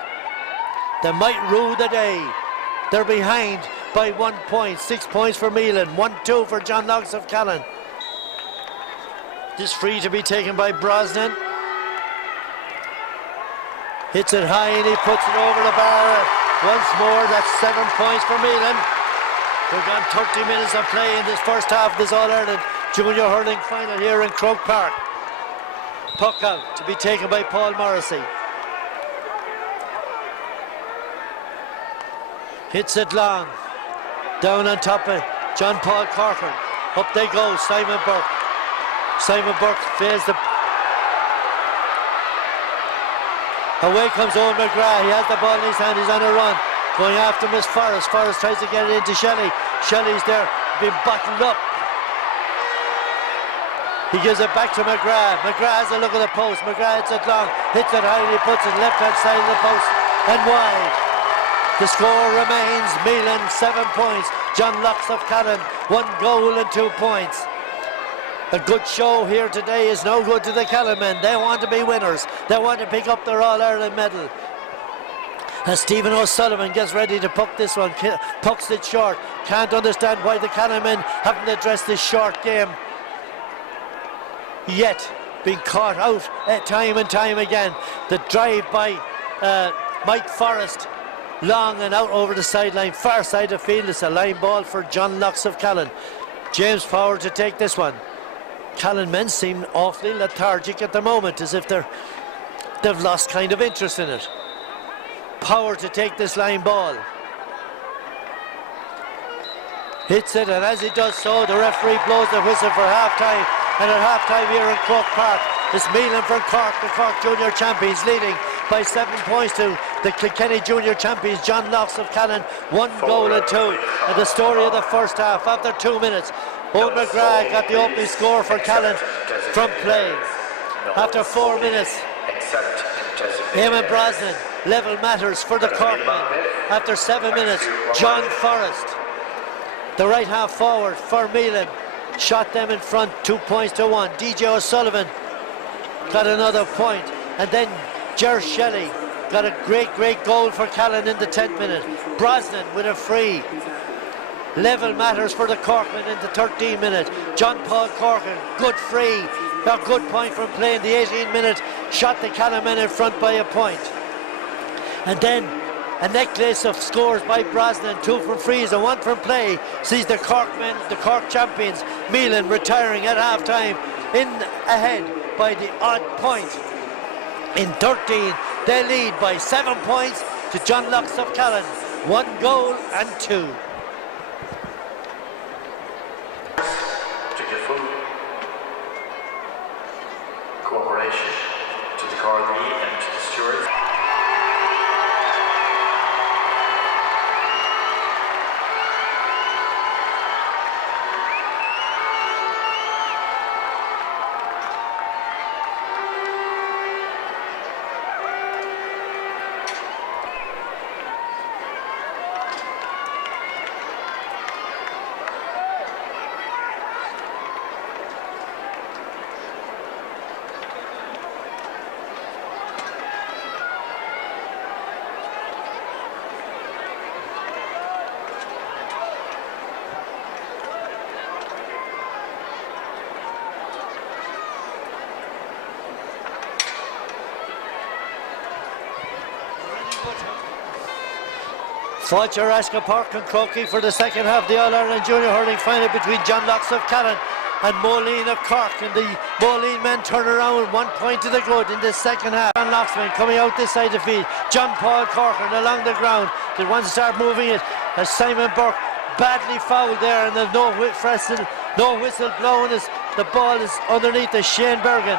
They might rue the day. They're behind by 1 point. 6 points for Mealing. 1-2 for John Locks of Callan. This free to be taken by Brosnan. Hits it high and he puts it over the bar. Once more, that's 7 points for Mealing. We've gone 30 minutes of play in this first half of this All-Ireland Junior Hurling final here in Croke Park. Puck out to be taken by Paul Morrissey. Hits it long. Down on top of John Paul Corcoran. Up they go, Simon Burke. Simon Burke fails the... Away comes Owen McGrath. He has the ball in his hand. He's on a run. Going after Miss Forrest. Forrest tries to get it into Shelley. Shelley's there, being bottled up. He gives it back to McGrath. McGrath has a look at the post. McGrath hits it long. Hits it high and he puts it left-hand side of the post. And wide. The score remains Mealing 7 points. John Locks of Callan 1 goal and 2 points. A good show here today is no good to the Callan men. They want to be winners. They want to pick up their All-Ireland medal. As Stephen O'Sullivan gets ready to puck this one, pucks it short. Can't understand why the Callan men haven't addressed this short game yet. Being caught out time and time again. The drive by Mike Forrest. Long and out over the sideline, far side of the field. It's a line ball for John Locks of Callan. James Power to take this one. Callan men seem awfully lethargic at the moment, as if they've lost kind of interest in it. Power to take this line ball. Hits it, and as he does so, the referee blows the whistle for half-time. And at half-time here in Croke Park, it's Mealing from Cork, the Cork Junior champions, leading by 7 points to the Kilkenny Junior champions, John Locks of Callan, 1 goal and 2. And the story of the first half, after 2 minutes, Owen McGrath got the opening score for Callan from play. After 4 minutes, Eamon Brosnan level matters for the Corkmen. After 7 minutes, John Forrest, the right half forward for Meelan, shot them in front 2 points to 1. DJ O'Sullivan got another point, and then Ger Shelley got a great goal for Callan in the 10th minute. Brosnan with a free. Level matters for the Corkmen in the 13th minute. John Paul Corkin, good free, got good point from play in the 18th minute, shot the Callan men in front by a point. And then a necklace of scores by Brosnan, 2 from frees and 1 from play, sees the Corkmen, the Cork champions, Meelan, retiring at half-time in ahead by the odd point. In 13, they lead by 7 points to John Locks of Callan, 1 goal and 2. To give full cooperation to the Gardaí and to the stewards. Fáilte Rashka Park and Croaky for the second half of the All-Ireland Junior Hurling final between John Locks of Callan and Moline of Cork, and the Moline men turn around 1 point to the good in the second half. John Locks men coming out this side of the field. John Paul Corcoran along the ground. They want to start moving it as Simon Burke badly fouled there, and there's no whistle blown as the ball is underneath the Shane Bergen.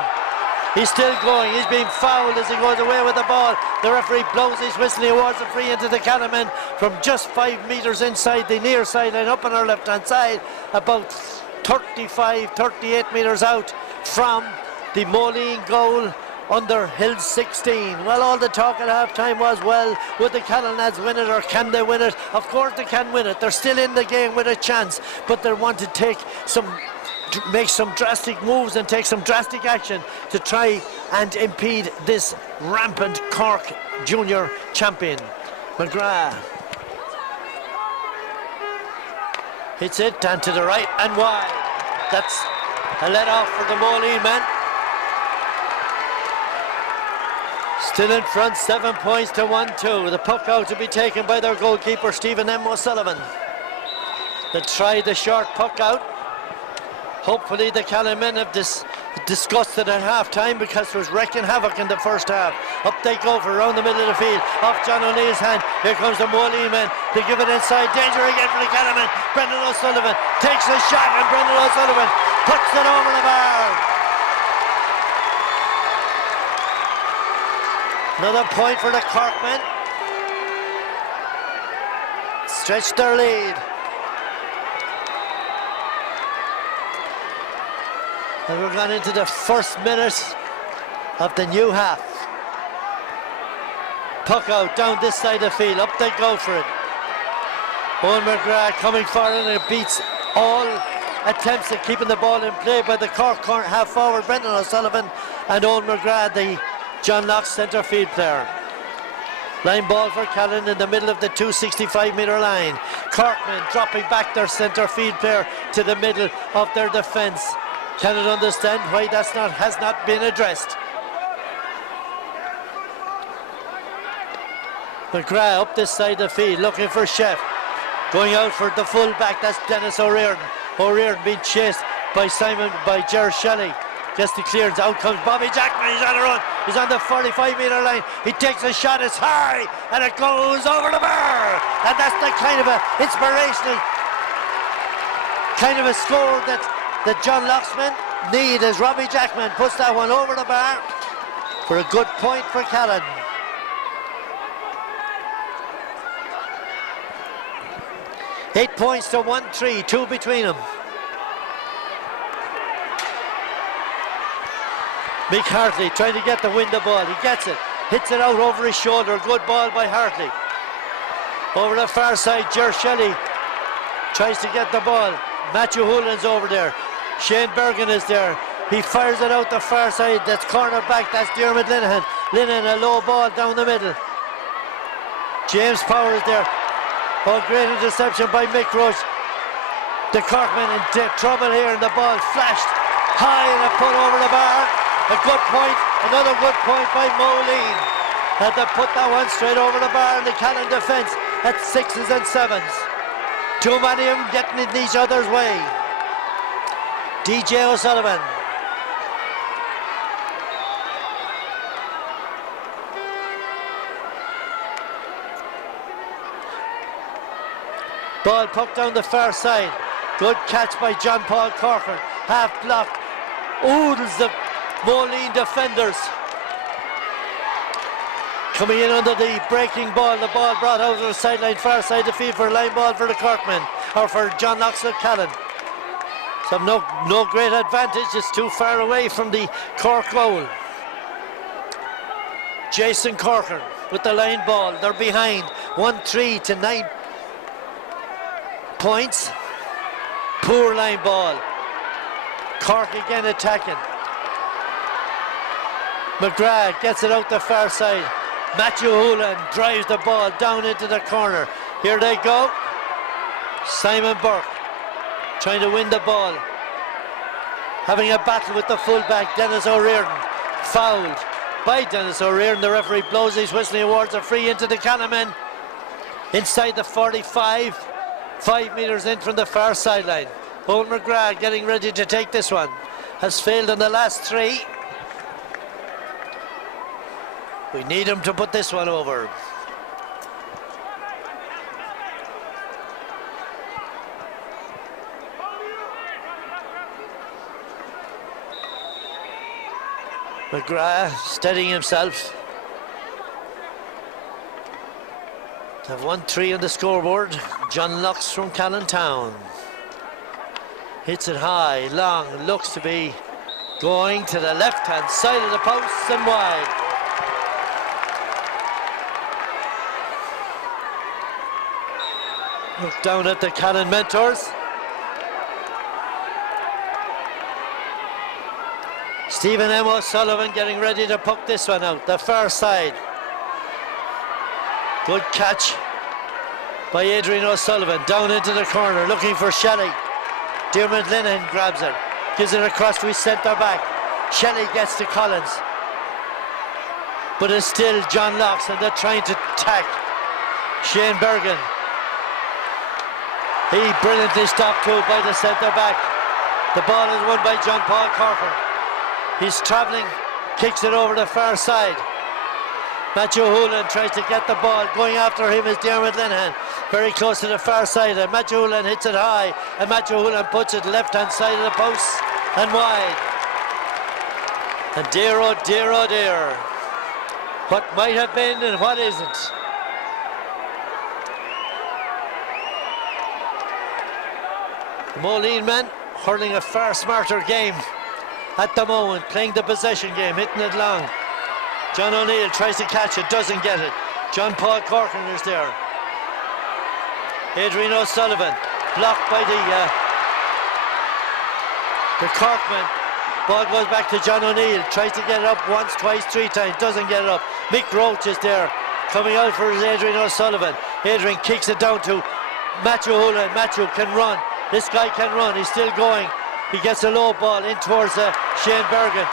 He's still going, he's being fouled as he goes away with the ball. The referee blows his whistle, he awards the free into the Callan men from just 5 metres inside the near sideline, up on our left hand side, about 38 metres out from the Moline goal under Hill 16. Well, all the talk at half time was, well, would the Callan lads win it or can they win it? Of course they can win it, they're still in the game with a chance, but they want to make some drastic moves and take some drastic action to try and impede this rampant Cork junior champion. McGrath hits it, and to the right and wide. That's a let off for the Moline men. Still in front, 7 points to 1-2. The puck out to be taken by their goalkeeper Stephen M. O'Sullivan. They tried the short puck out. Hopefully the Callan men have discussed it at half-time, because there was wrecking havoc in the first half. Up they go for around the middle of the field, off John O'Neill's hand. Here comes the Moline men. They give it inside, danger again for the Callan men. Brendan O'Sullivan takes a shot, and Brendan O'Sullivan puts it over the bar. Another point for the Cork men. Stretch their lead. And we're gone into the first minute of the new half. Puck out down this side of the field, up they go for it. Owen McGrath coming forward, and it beats all attempts at keeping the ball in play by the Cork corner half forward Brendan O'Sullivan and Owen McGrath, the John Locks centre field player. Line ball for Callan in the middle of the 265 metre line. Corkmen dropping back their centre field player to the middle of their defence. Cannot understand why has not been addressed. McGrath up this side of the field looking for Chef. Going out for the full back, that's Dennis O'Riordan. O'Riordan being chased by Ger Shelley. Gets the clearance, out comes Bobby Jackman, he's on the run. He's on the 45 metre line. He takes a shot, it's high, and it goes over the bar. And that's the kind of a inspirational kind of a score that John Locksman need, as Robbie Jackman puts that one over the bar for a good point for Callan. 8 points to 1-3, 2 between them. Mick Hartley trying to get the win the ball. He gets it, hits it out over his shoulder. Good ball by Hartley. Over the far side, Ger Shelley tries to get the ball. Matthew Hoolan's over there. Shane Bergen is there. He fires it out the far side. That's corner back. That's Dermot Linehan. Linehan, a low ball down the middle. James Power is there. Oh, great interception by Mick Roach. The Corkmen in trouble here, and the ball flashed high and a put over the bar. A good point, another good point by Moline. Had to put that one straight over the bar in the Callan defence at 6s and 7s. Too many of them getting in each other's way. DJ O'Sullivan. Ball poked down the far side. Good catch by John Paul Corcoran. Half blocked. Oodles the Moline defenders. Coming in under the breaking ball. The ball brought out of the sideline, far side of the field for a line ball for the Corkmen, or for John Knox of Callan. So no great advantage. It's too far away from the Cork goal. Jason Corcoran with the line ball. They're behind 1-3 to 9 points. Poor line ball. Cork again attacking. McGrath gets it out the far side. Matthew Hoolan drives the ball down into the corner. Here they go. Simon Burke trying to win the ball. Having a battle with the fullback, Dennis O'Riordan. Fouled by Dennis O'Riordan. The referee blows his whistle. He awards a free into the Callaman. Inside the 45. 5 metres in from the far sideline. Old McGrath getting ready to take this one. Has failed in the last 3. We need him to put this one over. McGrath steadying himself. Have 1-3 on the scoreboard. John Lux from Callan Town. Hits it high, long, looks to be going to the left-hand side of the post and wide. Look down at the Callan mentors. Stephen M. O'Sullivan getting ready to puck this one out, the far side. Good catch by Adrian O'Sullivan, down into the corner, looking for Shelley. Dermot Linehan grabs it, gives it across to his centre back. Shelley gets to Collins, but it's still John Locks, and they're trying to tack Shane Bergen. He brilliantly stopped too by the centre back. The ball is won by John Paul Corcoran. He's travelling, kicks it over the far side. Matthew Hoolan tries to get the ball. Going after him is Dermot Linehan, very close to the far side, and Matthew Hoolan hits it high, and Matthew Hoolan puts it left hand side of the post and wide. And dear oh dear oh dear, what might have been and what isn't. The Moline men hurling a far smarter game at the moment, playing the possession game, hitting it long. John O'Neill tries to catch it, doesn't get it. John Paul Corcoran is there. Adrian O'Sullivan blocked by the Corkman. Ball goes back to John O'Neill, tries to get it up once, twice, 3 times, doesn't get it up. Mick Roach is there, coming out for Adrian O'Sullivan. Adrian kicks it down to Matthew Hoolan. Matthew can run. This guy can run. He's still going. He gets a low ball in towards Shane Bergen.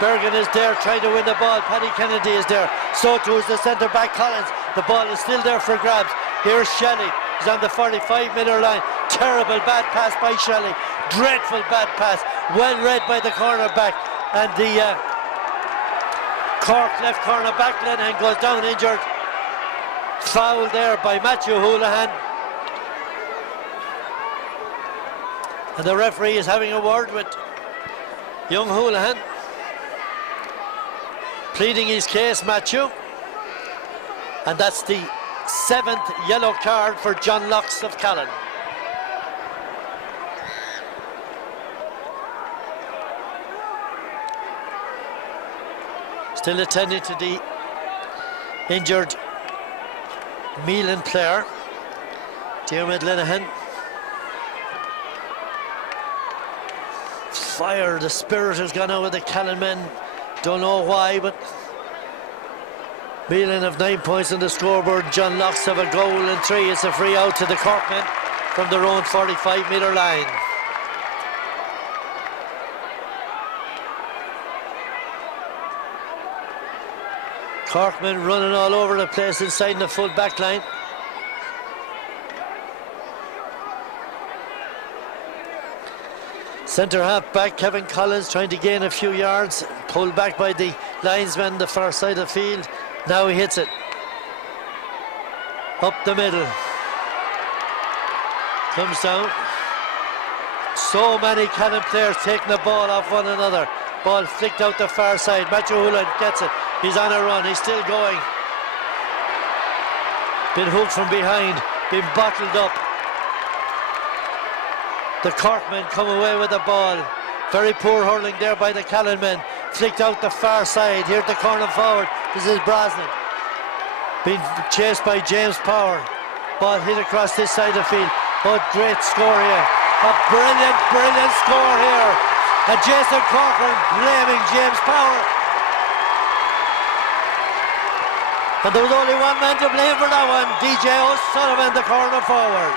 Bergen is there trying to win the ball. Paddy Kennedy is there. So too is the centre back Collins. The ball is still there for grabs. Here's Shelley. He's on the 45-metre line. Terrible bad pass by Shelley. Dreadful bad pass. Well read by the cornerback. And the Cork left corner back Linehan goes down injured. Foul there by Matthew Houlihan. And the referee is having a word with young Houlihan, pleading his case, Matthew. And that's the 7th yellow card for John Locks of Callan. Still attending to the injured Mealan player, Diarmid Linehan. Fire, the spirit has gone out with the Callan men. Don't know why, but Mealan have 9 points on the scoreboard. John Locks have a goal and 3. It's a free out to the Corkmen from their own 45-metre line. Corkmen running all over the place inside the full back line. Centre half back Kevin Collins trying to gain a few yards, pulled back by the linesman the far side of the field. Now he hits it up the middle, comes down. So many Callan players taking the ball off one another. Ball flicked out the far side. Matthew Hoolan gets it. He's on a run. He's still going. Been hooked from behind. Been bottled up. The Corkmen come away with the ball. Very poor hurling there by the Callan men. Flicked out the far side. Here at the corner forward. This is Brosnan. Being chased by James Power. Ball hit across this side of the field. Oh, great score here. A brilliant, brilliant score here. And Jason Corcoran blaming James Power. And there was only one man to blame for that one, DJ O'Sullivan, the corner forward.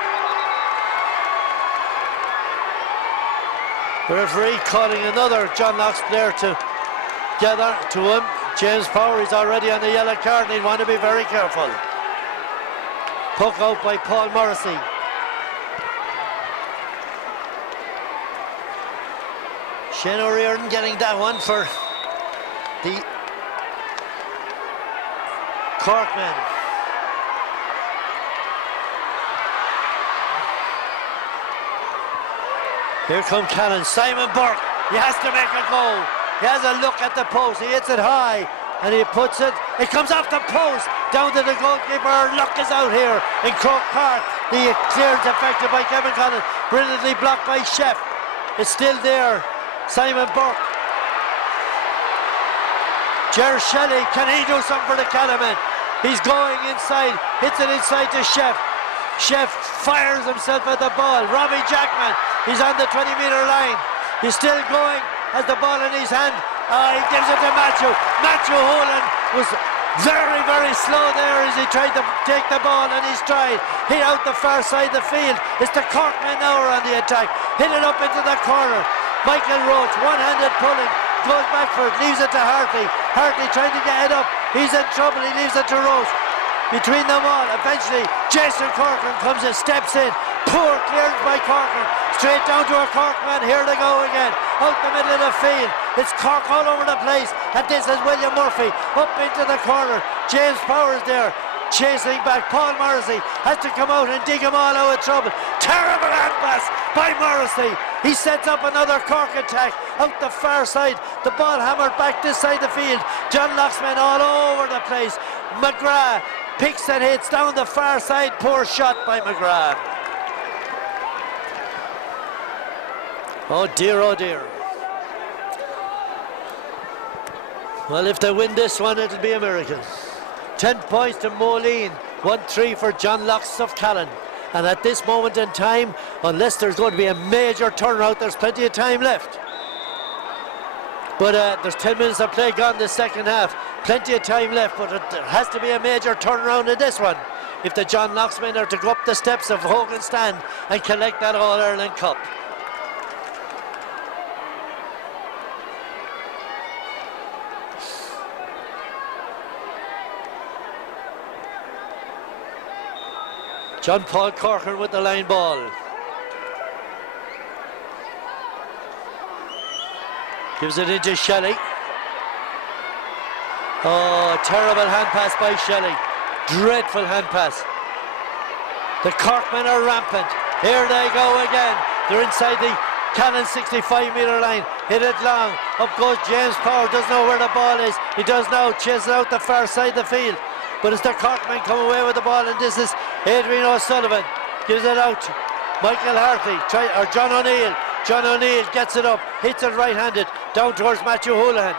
The referee calling another John Locks player to gather to him. James Power is already on the yellow card and he'd want to be very careful. Puck out by Paul Morrissey. Shane O'Riordan getting that one for the Corkmen. Here come Callan. Simon Burke. He has to make a goal. He has a look at the post. He hits it high and he puts it. It comes off the post down to the goalkeeper. Luck is out here in Croke Park. The clearance affected by Kevin Collins. Brilliantly blocked by Sheff. It's still there. Simon Burke. Ger Shelley, can he do something for the Callan men? He's going inside, hits it inside to Sheff. Sheff fires himself at the ball. Robbie Jackman, he's on the 20-metre line. He's still going, has the ball in his hand. He gives it to Matthew. Matthew Hoolan was very, very slow there as he tried to take the ball in his stride. Hit out the far side of the field. It's the Corkmen now are on the attack. Hit it up into the corner. Michael Roach, one-handed pulling, goes back for it, leaves it to Hartley. Hartley trying to get it up. He's in trouble, he leaves it to Roach. Between them all, eventually, Jason Corcoran comes and steps in. Poor clearance by Corcoran. Straight down to a Corkman. Here they go again. Out the middle of the field. It's Cork all over the place. And this is William Murphy. Up into the corner. James Powers there. Chasing back. Paul Morrissey has to come out and dig them all out of trouble. Terrible hand pass by Morrissey. He sets up another Cork attack out the far side. The ball hammered back this side of the field. John Locksman all over the place. McGrath picks and hits down the far side. Poor shot by McGrath. Oh dear, oh dear. Well, if they win this one, it'll be American. 10 points to Moline, 1-3 for John Locks of Callan. And at this moment in time, unless there's going to be a major turnout, there's plenty of time left. But there's 10 minutes of play gone the second half. Plenty of time left, but there has to be a major turnaround in this one if the John Locks men are to go up the steps of Hogan Stand and collect that All-Ireland Cup. John Paul Corcoran with the line ball. Gives it into Shelley. Oh, terrible hand pass by Shelley. Dreadful hand pass. The Corkmen are rampant. Here they go again. They're inside the Callan 65-metre line. Hit it long. Up goes James Power. Doesn't know where the ball is. He does now. Chases out the far side of the field. but it's the Corkmen come away with the ball, and this is Adrian O'Sullivan. Gives it out. Michael Hartley, or John O'Neill. John O'Neill gets it up, hits it right-handed, down towards Matthew Houlihan.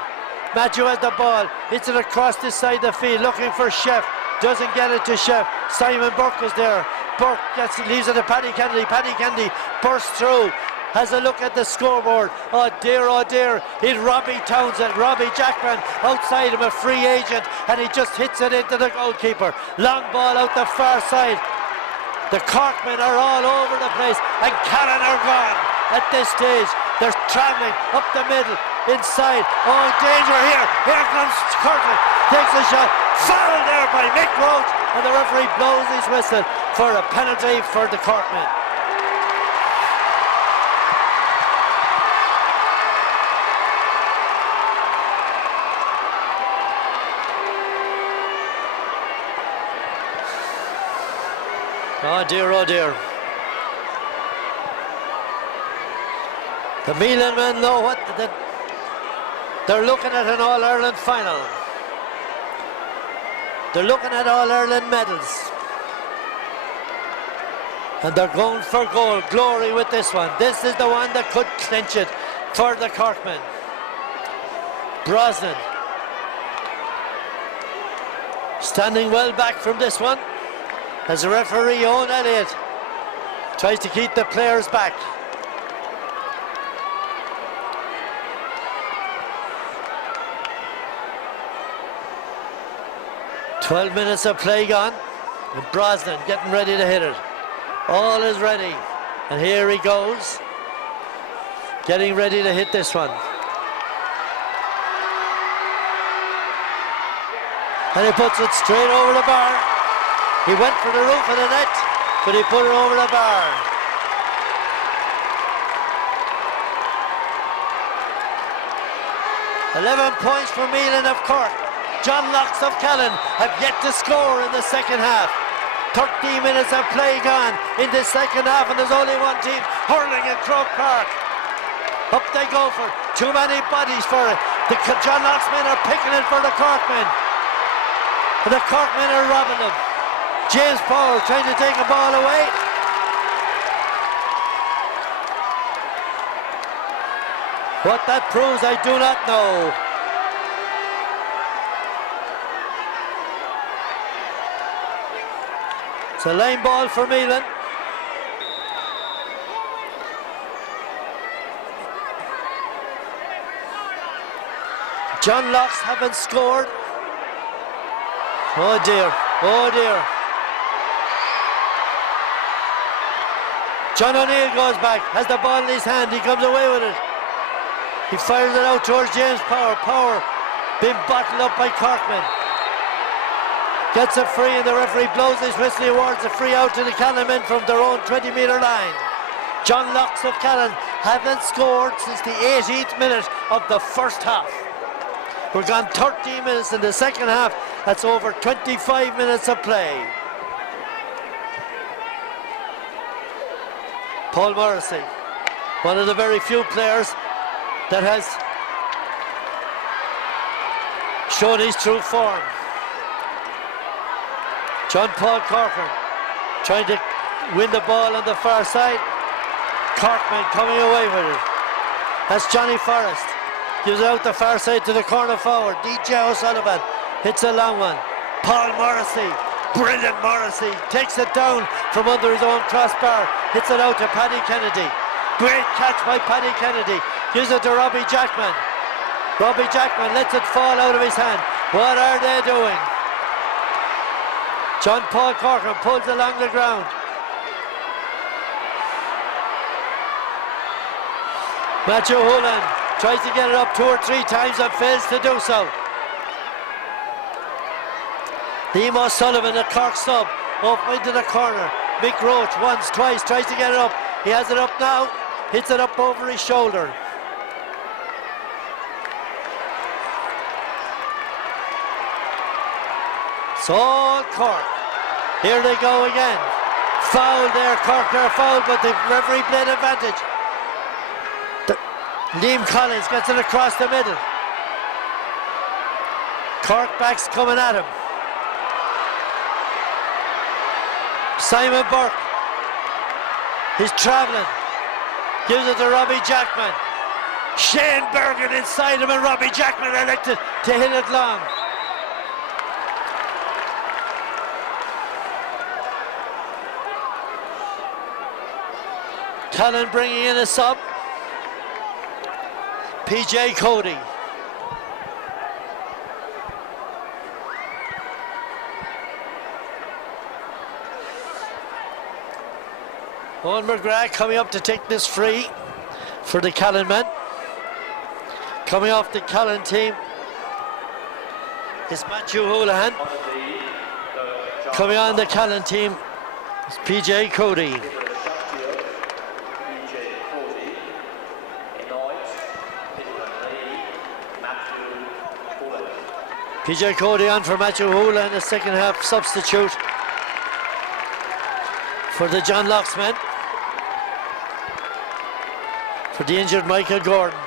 Matthew has the ball, hits it across this side of the field, looking for Sheff. Doesn't get it to Sheff. Simon Burke is there. Burke leaves it to Paddy Kennedy. Paddy Kennedy bursts through. Has a look at the scoreboard. Oh dear, it's Robbie Townsend, Robbie Jackman outside him, a free agent, and he just hits it into the goalkeeper. Long ball out the far side. The Corkmen are all over the place, and Callan are gone at this stage. They're travelling up the middle, inside. Oh, danger here. Here comes Corkman. Takes a shot. Foul there by Mick Roach, and the referee blows his whistle for a penalty for the Corkmen. Oh dear. The Milan men know what they're looking at an All-Ireland final. They're looking at All-Ireland medals. And they're going for glory with this one. This is the one that could clinch it for the Corkmen. Brosnan standing well back from this one, as the referee, Owen Elliott, tries to keep the players back. "12 minutes of play gone, and Brosnan getting ready to hit it. All is ready, and here he goes, getting ready to hit this one. And he puts it straight over the bar. He went for the roof of the net, but he put it over the bar. "11 points for Milan of Cork. John Locks of Callan have yet to score in the second half. 13 minutes of play gone in the second half, and there's only one team hurling in Croke Park. Up they go for too many bodies for it. The John Locks men are picking it for the Corkmen, and the Corkmen are robbing them. James Power trying to take a ball away. What that proves, I do not know. It's a line ball for Milan. John Locks haven't scored. Oh dear, oh dear. John O'Neill goes back, has the ball in his hand, he comes away with it. He fires it out towards James Power. Power being bottled up by Corkman. Gets it free, and the referee blows his whistle. He awards a free out to the Callan men from their own 20-metre line. John Locks of Callan haven't scored since the 18th minute of the first half. We're gone 13 minutes in the second half. That's over 25 minutes of play. Paul Morrissey, one of the very few players that has shown his true form. John Paul Corcoran trying to win the ball on the far side. Corkman coming away with it. That's Johnny Forrest. Gives it out the far side to the corner forward. DJ O'Sullivan hits a long one. Paul Morrissey, brilliant Morrissey, takes it down from under his own crossbar. Hits it out to Paddy Kennedy. Great catch by Paddy Kennedy. Gives it to Robbie Jackman. Robbie Jackman lets it fall out of his hand. What are they doing? John Paul Corcoran pulls along the ground. Matthew Houlihan tries to get it up 2 or 3 times and fails to do so. Liam O'Sullivan, a Cork sub, up into the corner. Mick Roach once, twice, tries to get it up. He has it up now, hits it up over his shoulder. It's all Cork. Here they go again. Foul there, Cork, they're fouled, but the referee played advantage. Liam Collins gets it across the middle. Cork backs coming at him. Simon Burke. He's travelling. Gives it to Robbie Jackman. Shane Bergen inside him, and Robbie Jackman elected to hit it long. Callan bringing in a sub. PJ Cody. Owen McGrath coming up to take this free for the Callan men. Coming off the Callan team is Matthew Houlihan. Coming on the Callan team is PJ Cody. PJ Cody on for Matthew Houlihan, the second half substitute for the John Locks men. For the injured Michael Gordon.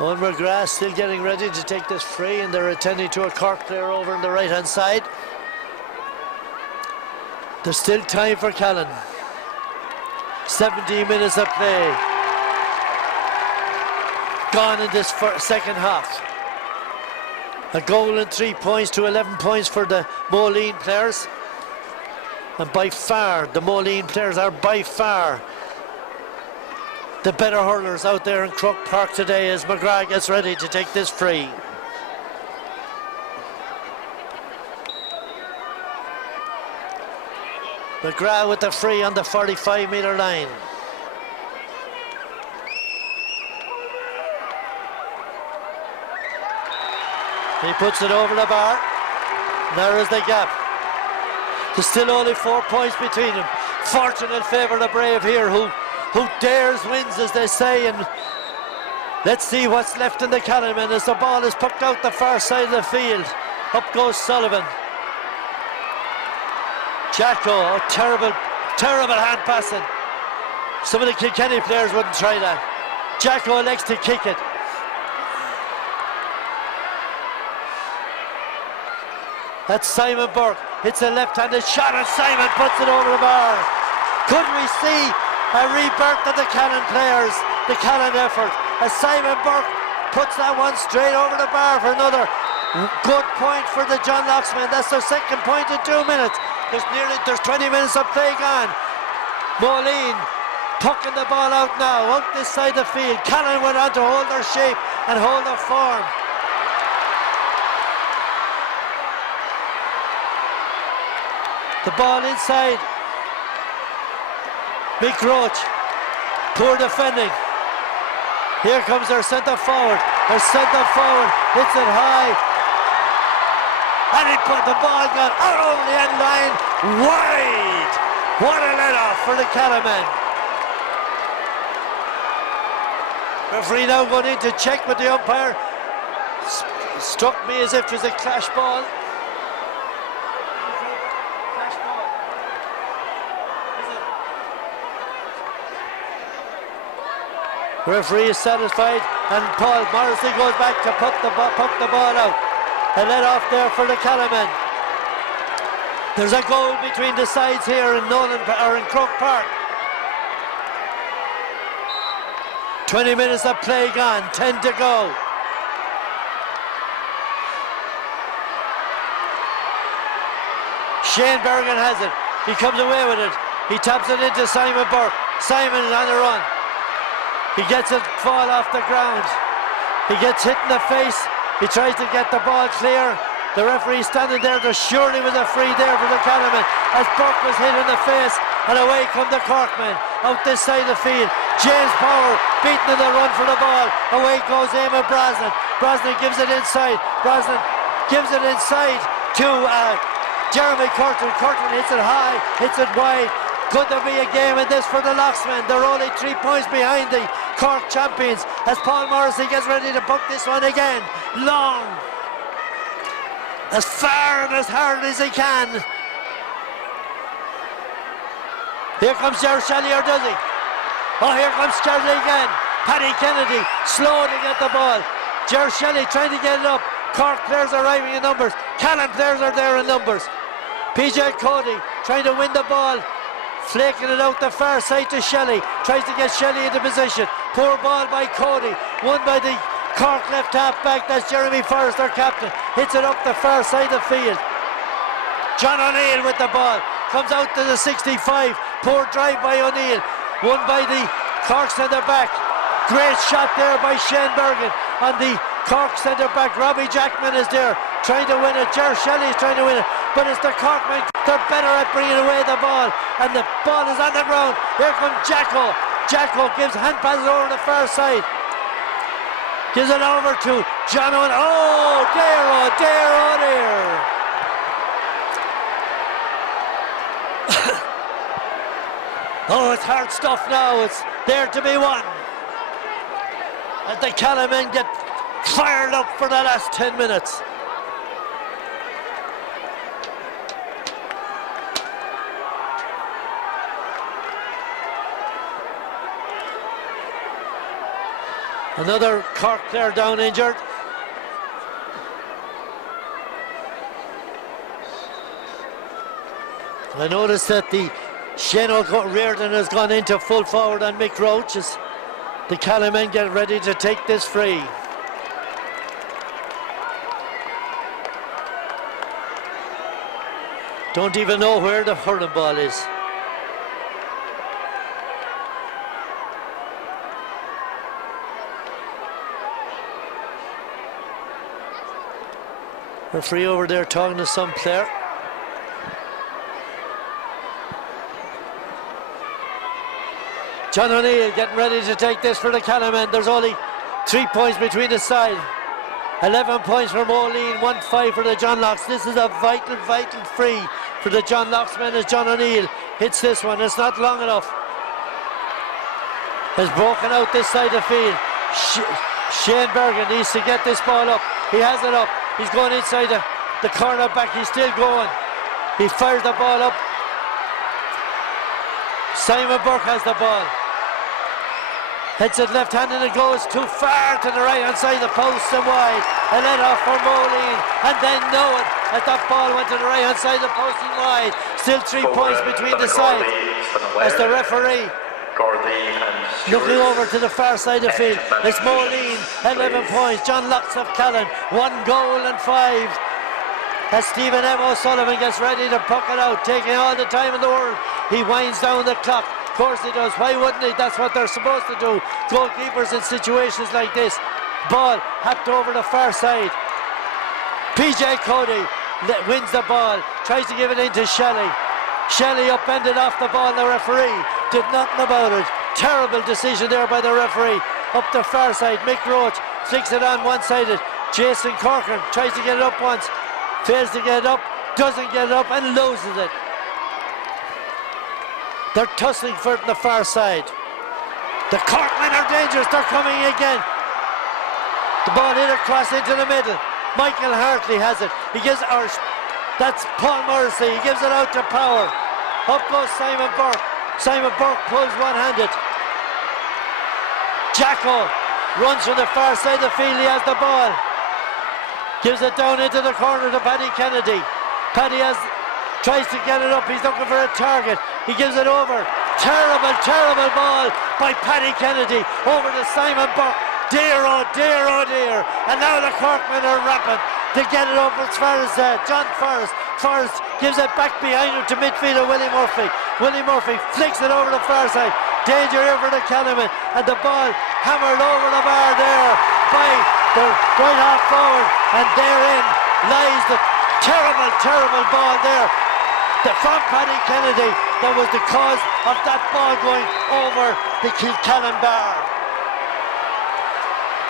Owen McGrath still getting ready to take this free, and they're attending to a Cork player over on the right hand side. There's still time for Callan. 17 minutes of play gone in this second half. A goal and 3 points to 11 points for the Moline players, and by far the Moline players are by far the better hurlers out there in Crook Park today as McGrath gets ready to take this free. McGrath with the free on the 45-metre line. He puts it over the bar. There is the gap. There's still only 4 points between them. Fortunate favour the Brave here, who dares wins, as they say. And let's see what's left in the Callan men as the ball is pucked out the far side of the field. Up goes Sullivan. Jacko, oh, terrible hand passing. Some of the Kilkenny players wouldn't try that. Jacko elects to kick it. That's Simon Burke. It's a left-handed shot, and Simon puts it over the bar. Could we see a rebirth of the Callan players, the Callan effort, as Simon Burke puts that one straight over the bar for another good point for the John Locks men. That's their second point in 2 minutes. There's 20 minutes of play gone. Moline pucking the ball out now, out this side of the field. Callan went on to hold their shape and hold their form. The ball inside. Mick Roach. Poor defending. Here comes their centre forward. Their centre forward hits it high. And he put the ball gone out over the end line. Wide. What a let off for the Callan men. Referee now going in to check with the umpire. Struck me as if it was a clash ball. Referee is satisfied, and Paul Morrissey goes back to puck the ball out. A let off there for the Callan men. There's a goal between the sides here in Croke Park. 20 minutes of play gone, 10 to go. Shane Bergen has it. He comes away with it. He taps it into Simon Burke. Simon is on the run. He gets it fall off the ground. He gets hit in the face. He tries to get the ball clear. The referee standing there. There surely was a free there for the Callan men as Burke was hit in the face, and away come the Cork men out this side of the field. James Power beaten in the run for the ball. Away goes Eamon Brosnan. Brosnan gives it inside. Brosnan gives it inside to Jeremy Curtin. Curtin hits it high, hits it wide. Could there be a game in this for the Locksmen? They're only 3 points behind the Cork champions as Paul Morrissey gets ready to book this one again. Long, as far and as hard as he can. Here comes Ger Shelley, or does he? Oh, here comes Shelley again. Paddy Kennedy, slow to get the ball. Ger Shelley trying to get it up. Cork players are arriving in numbers. Callan players are there in numbers. PJ Cody trying to win the ball. Flaking it out the far side to Shelley. Tries to get Shelley into position. Poor ball by Cody. Won by the Cork left half back. That's Jeremy Forrest, their captain. Hits it up the far side of the field. John O'Neill with the ball. Comes out to the 65. Poor drive by O'Neill. Won by the Cork centre back. Great shot there by Shane Bergen on the Cork centre back. Robbie Jackman is there trying to win it. Ger Shelley is trying to win it, but it's the Corkmen. They're better at bringing away the ball, and the ball is on the ground. Here comes Jacko. Jacko gives hand passes over the far side. Gives it over to John Owen. Oh dear, oh dear, oh dear. Oh, it's hard stuff now. It's there to be won. As the Callan men get fired up for the last 10 minutes. Another Cork player down injured. I noticed that the Shane O'Riordan has gone into full forward on Mick Roach as the Callan men get ready to take this free. Don't even know where the hurling ball is. Referee over there talking to some player. John O'Neill getting ready to take this for the Callan men. There's only 3 points between the side. 11 points for Moline, 1-5 for the John Locks. This is a vital free for the John Locks men as John O'Neill hits this one. It's not long enough. Has broken out this side of the field. Shane Bergen needs to get this ball up. He has it up. He's going inside the corner back. He's still going. He fires the ball up. Simon Burke has the ball. Heads it left hand and it goes too far to the right hand side of the post and wide. A let off for Moline and then Nolan as that ball went to the right hand side of the post and wide. Still 3 points between the sides as the referee looking over to the far side of the field. It's Moline, 11 points. John Locks of Callan, 1 goal and 5. As Stephen M. O'Sullivan gets ready to puck it out, taking all the time in the world. He winds down the clock. Of course he does. Why wouldn't he? That's what they're supposed to do. Goalkeepers in situations like this. Ball hacked over the far side. PJ Cody wins the ball. Tries to give it into Shelley. Shelley upended off the ball. The referee did nothing about it. Terrible decision there by the referee. Up the far side. Mick Roach flicks it on one-sided. Jason Corcoran tries to get it up once. Fails to get it up. Doesn't get it up and loses it. They're tussling for it on the far side. The Corkmen are dangerous. They're coming again. The ball hit across into the middle. Michael Hartley has it. He gives that's Paul Morrissey. He gives it out to Power. Up goes Simon Burke. Simon Burke pulls one-handed. Jacko runs from the far side of the field. He has the ball. Gives it down into the corner to Paddy Kennedy. Paddy tries to get it up. He's looking for a target. He gives it over. Terrible ball by Paddy Kennedy over to Simon Burke. Dear, oh dear, oh dear. And now the Corkmen are rapping to get it over as far as John Forrest. Forrest gives it back behind him to midfielder Willie Murphy. Willie Murphy flicks it over the far side. Danger here for the Callan men. And the ball hammered over the bar there by the right half forward. And therein lies the terrible ball there. From Paddy Kennedy, that was the cause of that ball going over the Kilcallan bar.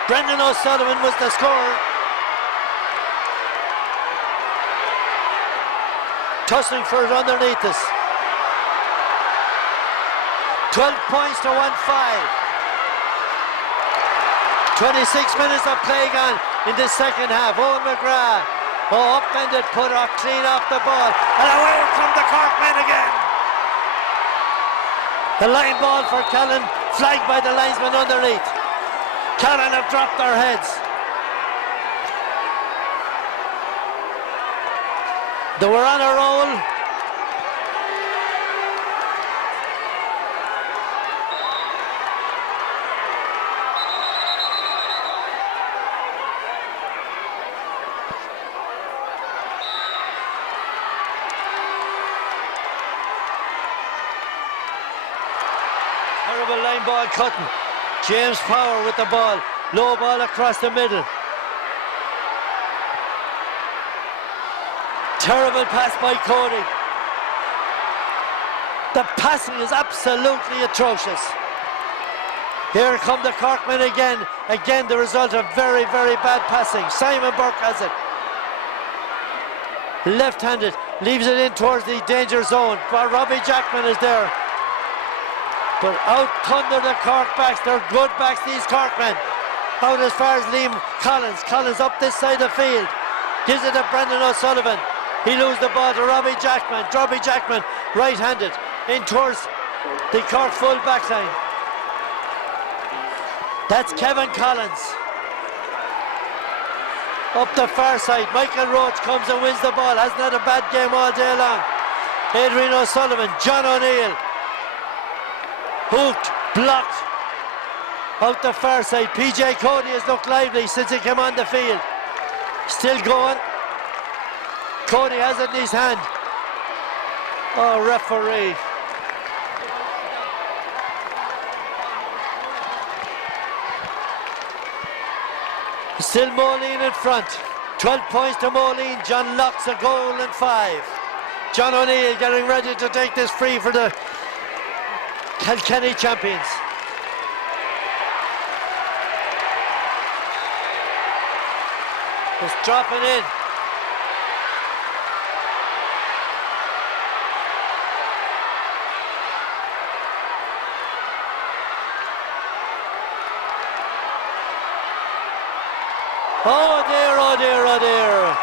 Brendan O'Sullivan was the scorer. Tussling for it underneath us. 12 points to 1-5. 26 minutes of play gone in this second half. Owen McGrath. Oh, upended, put off, clean off the ball. And away come the Corkmen again. The line ball for Callan, flagged by the linesman underneath. Callan have dropped their heads. They were on a roll. Terrible line ball cutting. James Power with the ball. Low ball across the middle. Terrible pass by Cody. The passing is absolutely atrocious. Here come the Corkmen again. Again the result of very, very bad passing. Simon Burke has it. Left-handed. Leaves it in towards the danger zone. But Robbie Jackman is there. But out thunder the Cork backs. They're good backs, these Corkmen. Out as far as Liam Collins. Collins up this side of the field. Gives it to Brendan O'Sullivan. He loses the ball to Robbie Jackman. Robbie Jackman, right-handed, in towards the Cork full back line. That's Kevin Collins. Up the far side, Michael Roach comes and wins the ball. Hasn't had a bad game all day long. Adrian O'Sullivan, John O'Neill. Hooked, blocked. Out the far side, PJ Cody has looked lively since he came on the field. Still going. Cody has it in his hand. Oh, referee. Still Moline in front. 12 points to Moline. John Locke's a goal and 5. John O'Neill getting ready to take this free for the Kilkenny champions. It's dropping in. Oh dear, oh dear, oh dear.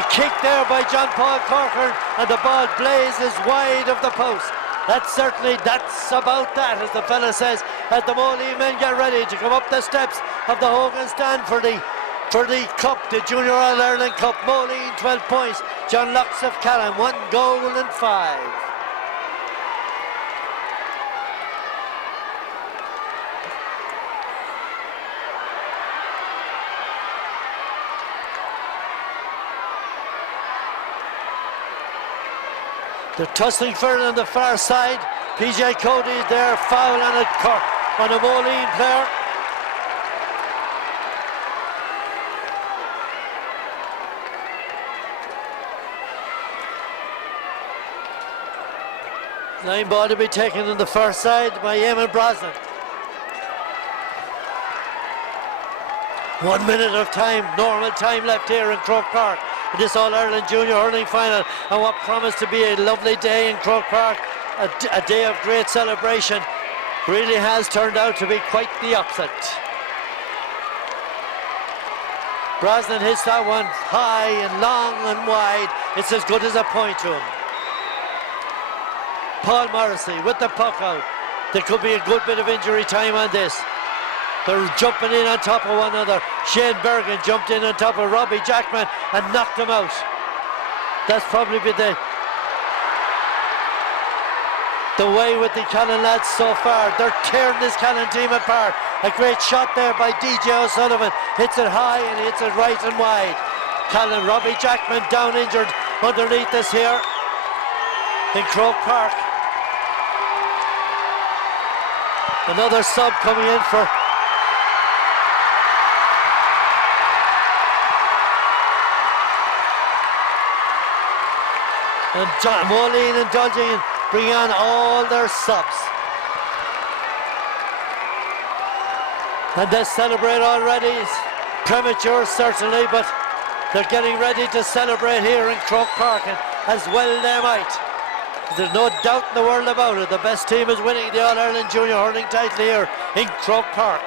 A kick there by John Paul Corcoran and the ball blazes wide of the post. That's about that, as the fella says, as the Moline men get ready to come up the steps of the Hogan stand for the Cup, the Junior All-Ireland Cup. Moline 12 points, John Locks of Callan 1 goal and 5. They're tussling further on the far side. PJ Cody there, foul on a Moline player. Line ball to be taken on the far side by Eamon Brosnan. 1 minute of time, normal time left here in Croke Park. This All-Ireland Junior Hurling Final, and what promised to be a lovely day in Croke Park, a day of great celebration, really has turned out to be quite the opposite. Brosnan hits that one high and long and wide. It's as good as a point to him. Paul Morrissey with the puck out. There could be a good bit of injury time on this. They're jumping in on top of one another. Shane Bergen jumped in on top of Robbie Jackman and knocked him out. That's probably been the way with the Callan lads so far. They're tearing this Callan team apart. A great shot there by DJ O'Sullivan. Hits it high and hits it right and wide. Callan, Robbie Jackman down injured underneath us here in Croke Park. Another sub coming in for and John Moline indulging in bringing on all their subs. And they celebrate already. It's premature certainly, but they're getting ready to celebrate here in Croke Park, and as well they might. There's no doubt in the world about it. The best team is winning the All-Ireland Junior Hurling title here in Croke Park.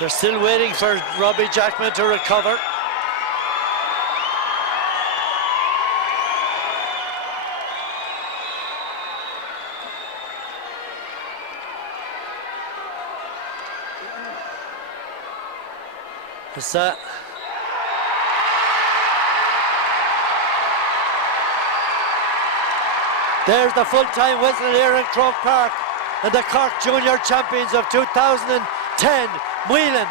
They're still waiting for Robbie Jackman to recover. Is that? There's the full-time whistle here in Croke Park, and the Cork Junior champions of 2010, Whelan,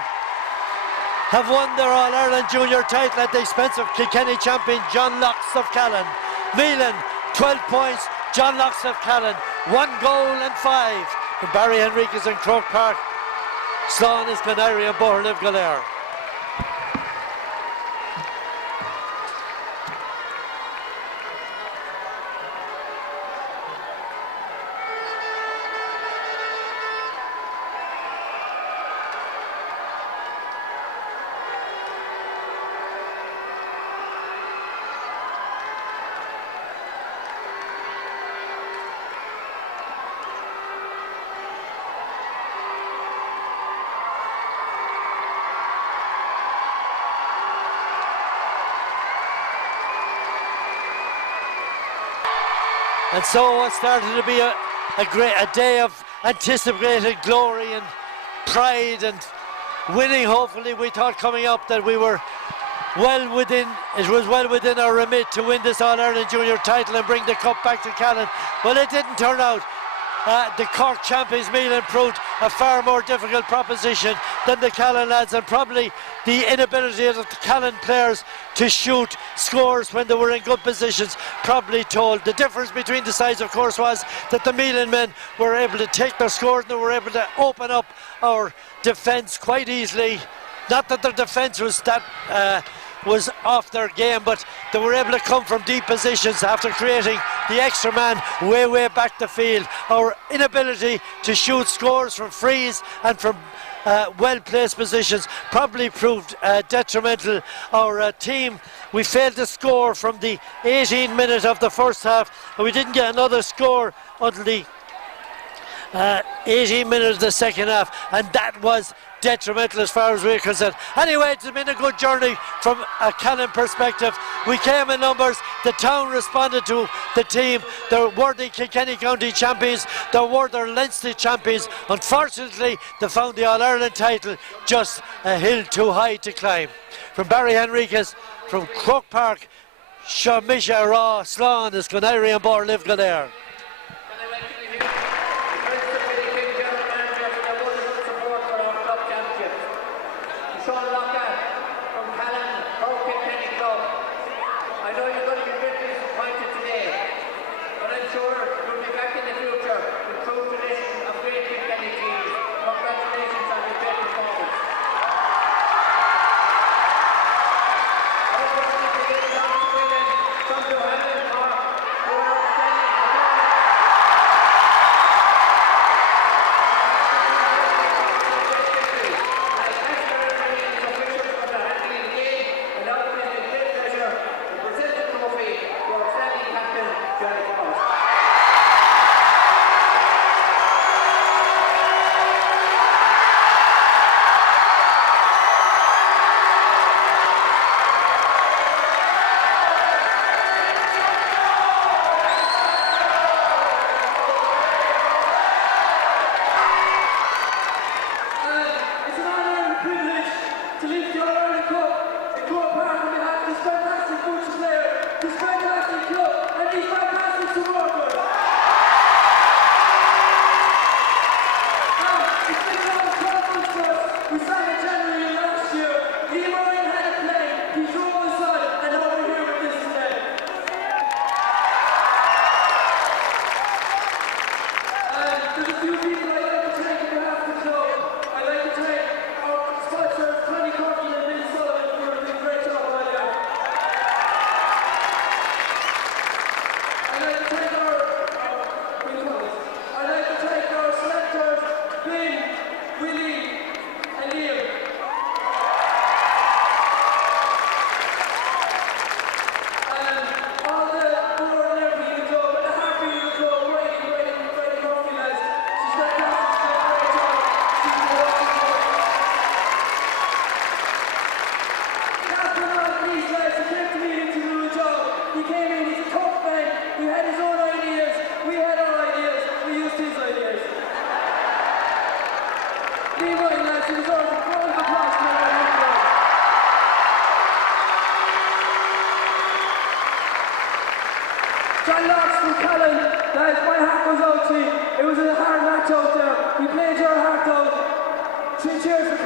have won their All-Ireland Junior title at the expense of Kilkenny champion John Locks of Callan. Whelan, 12 points, John Locks of Callan, 1 goal and 5. From Barry Henriques in Croke Park, Sloan is Glenary and Boherliv Galair. And so it started to be a day of anticipated glory and pride and winning. Hopefully, we thought coming up that we were it was well within our remit to win this All-Ireland Junior title and bring the cup back to Callan. Well, it didn't turn out. The Cork champions Whelan proved a far more difficult proposition than the Callan lads, and probably the inability of the Callan players to shoot scores when they were in good positions probably told. The difference between the sides, of course, was that the Whelan men were able to take their scores and they were able to open up our defence quite easily. Not that their defence was was off their game, but they were able to come from deep positions after creating the extra man way back the field. Our inability to shoot scores from frees and from well-placed positions probably proved detrimental. Our team, we failed to score from the 18th minute of the first half, and we didn't get another score until the 18 minutes of the second half, and that was detrimental as far as we're concerned. Anyway, it's been a good journey from a Callan perspective. We came in numbers, the town responded to the team. They were the Kilkenny County champions, they were their Leinster champions. Unfortunately, they found the All-Ireland title just a hill too high to climb. From Barry Henriques, from Croke Park, Shamisha Raw, Sloan is Glenary and Boherliv Galair. cheers for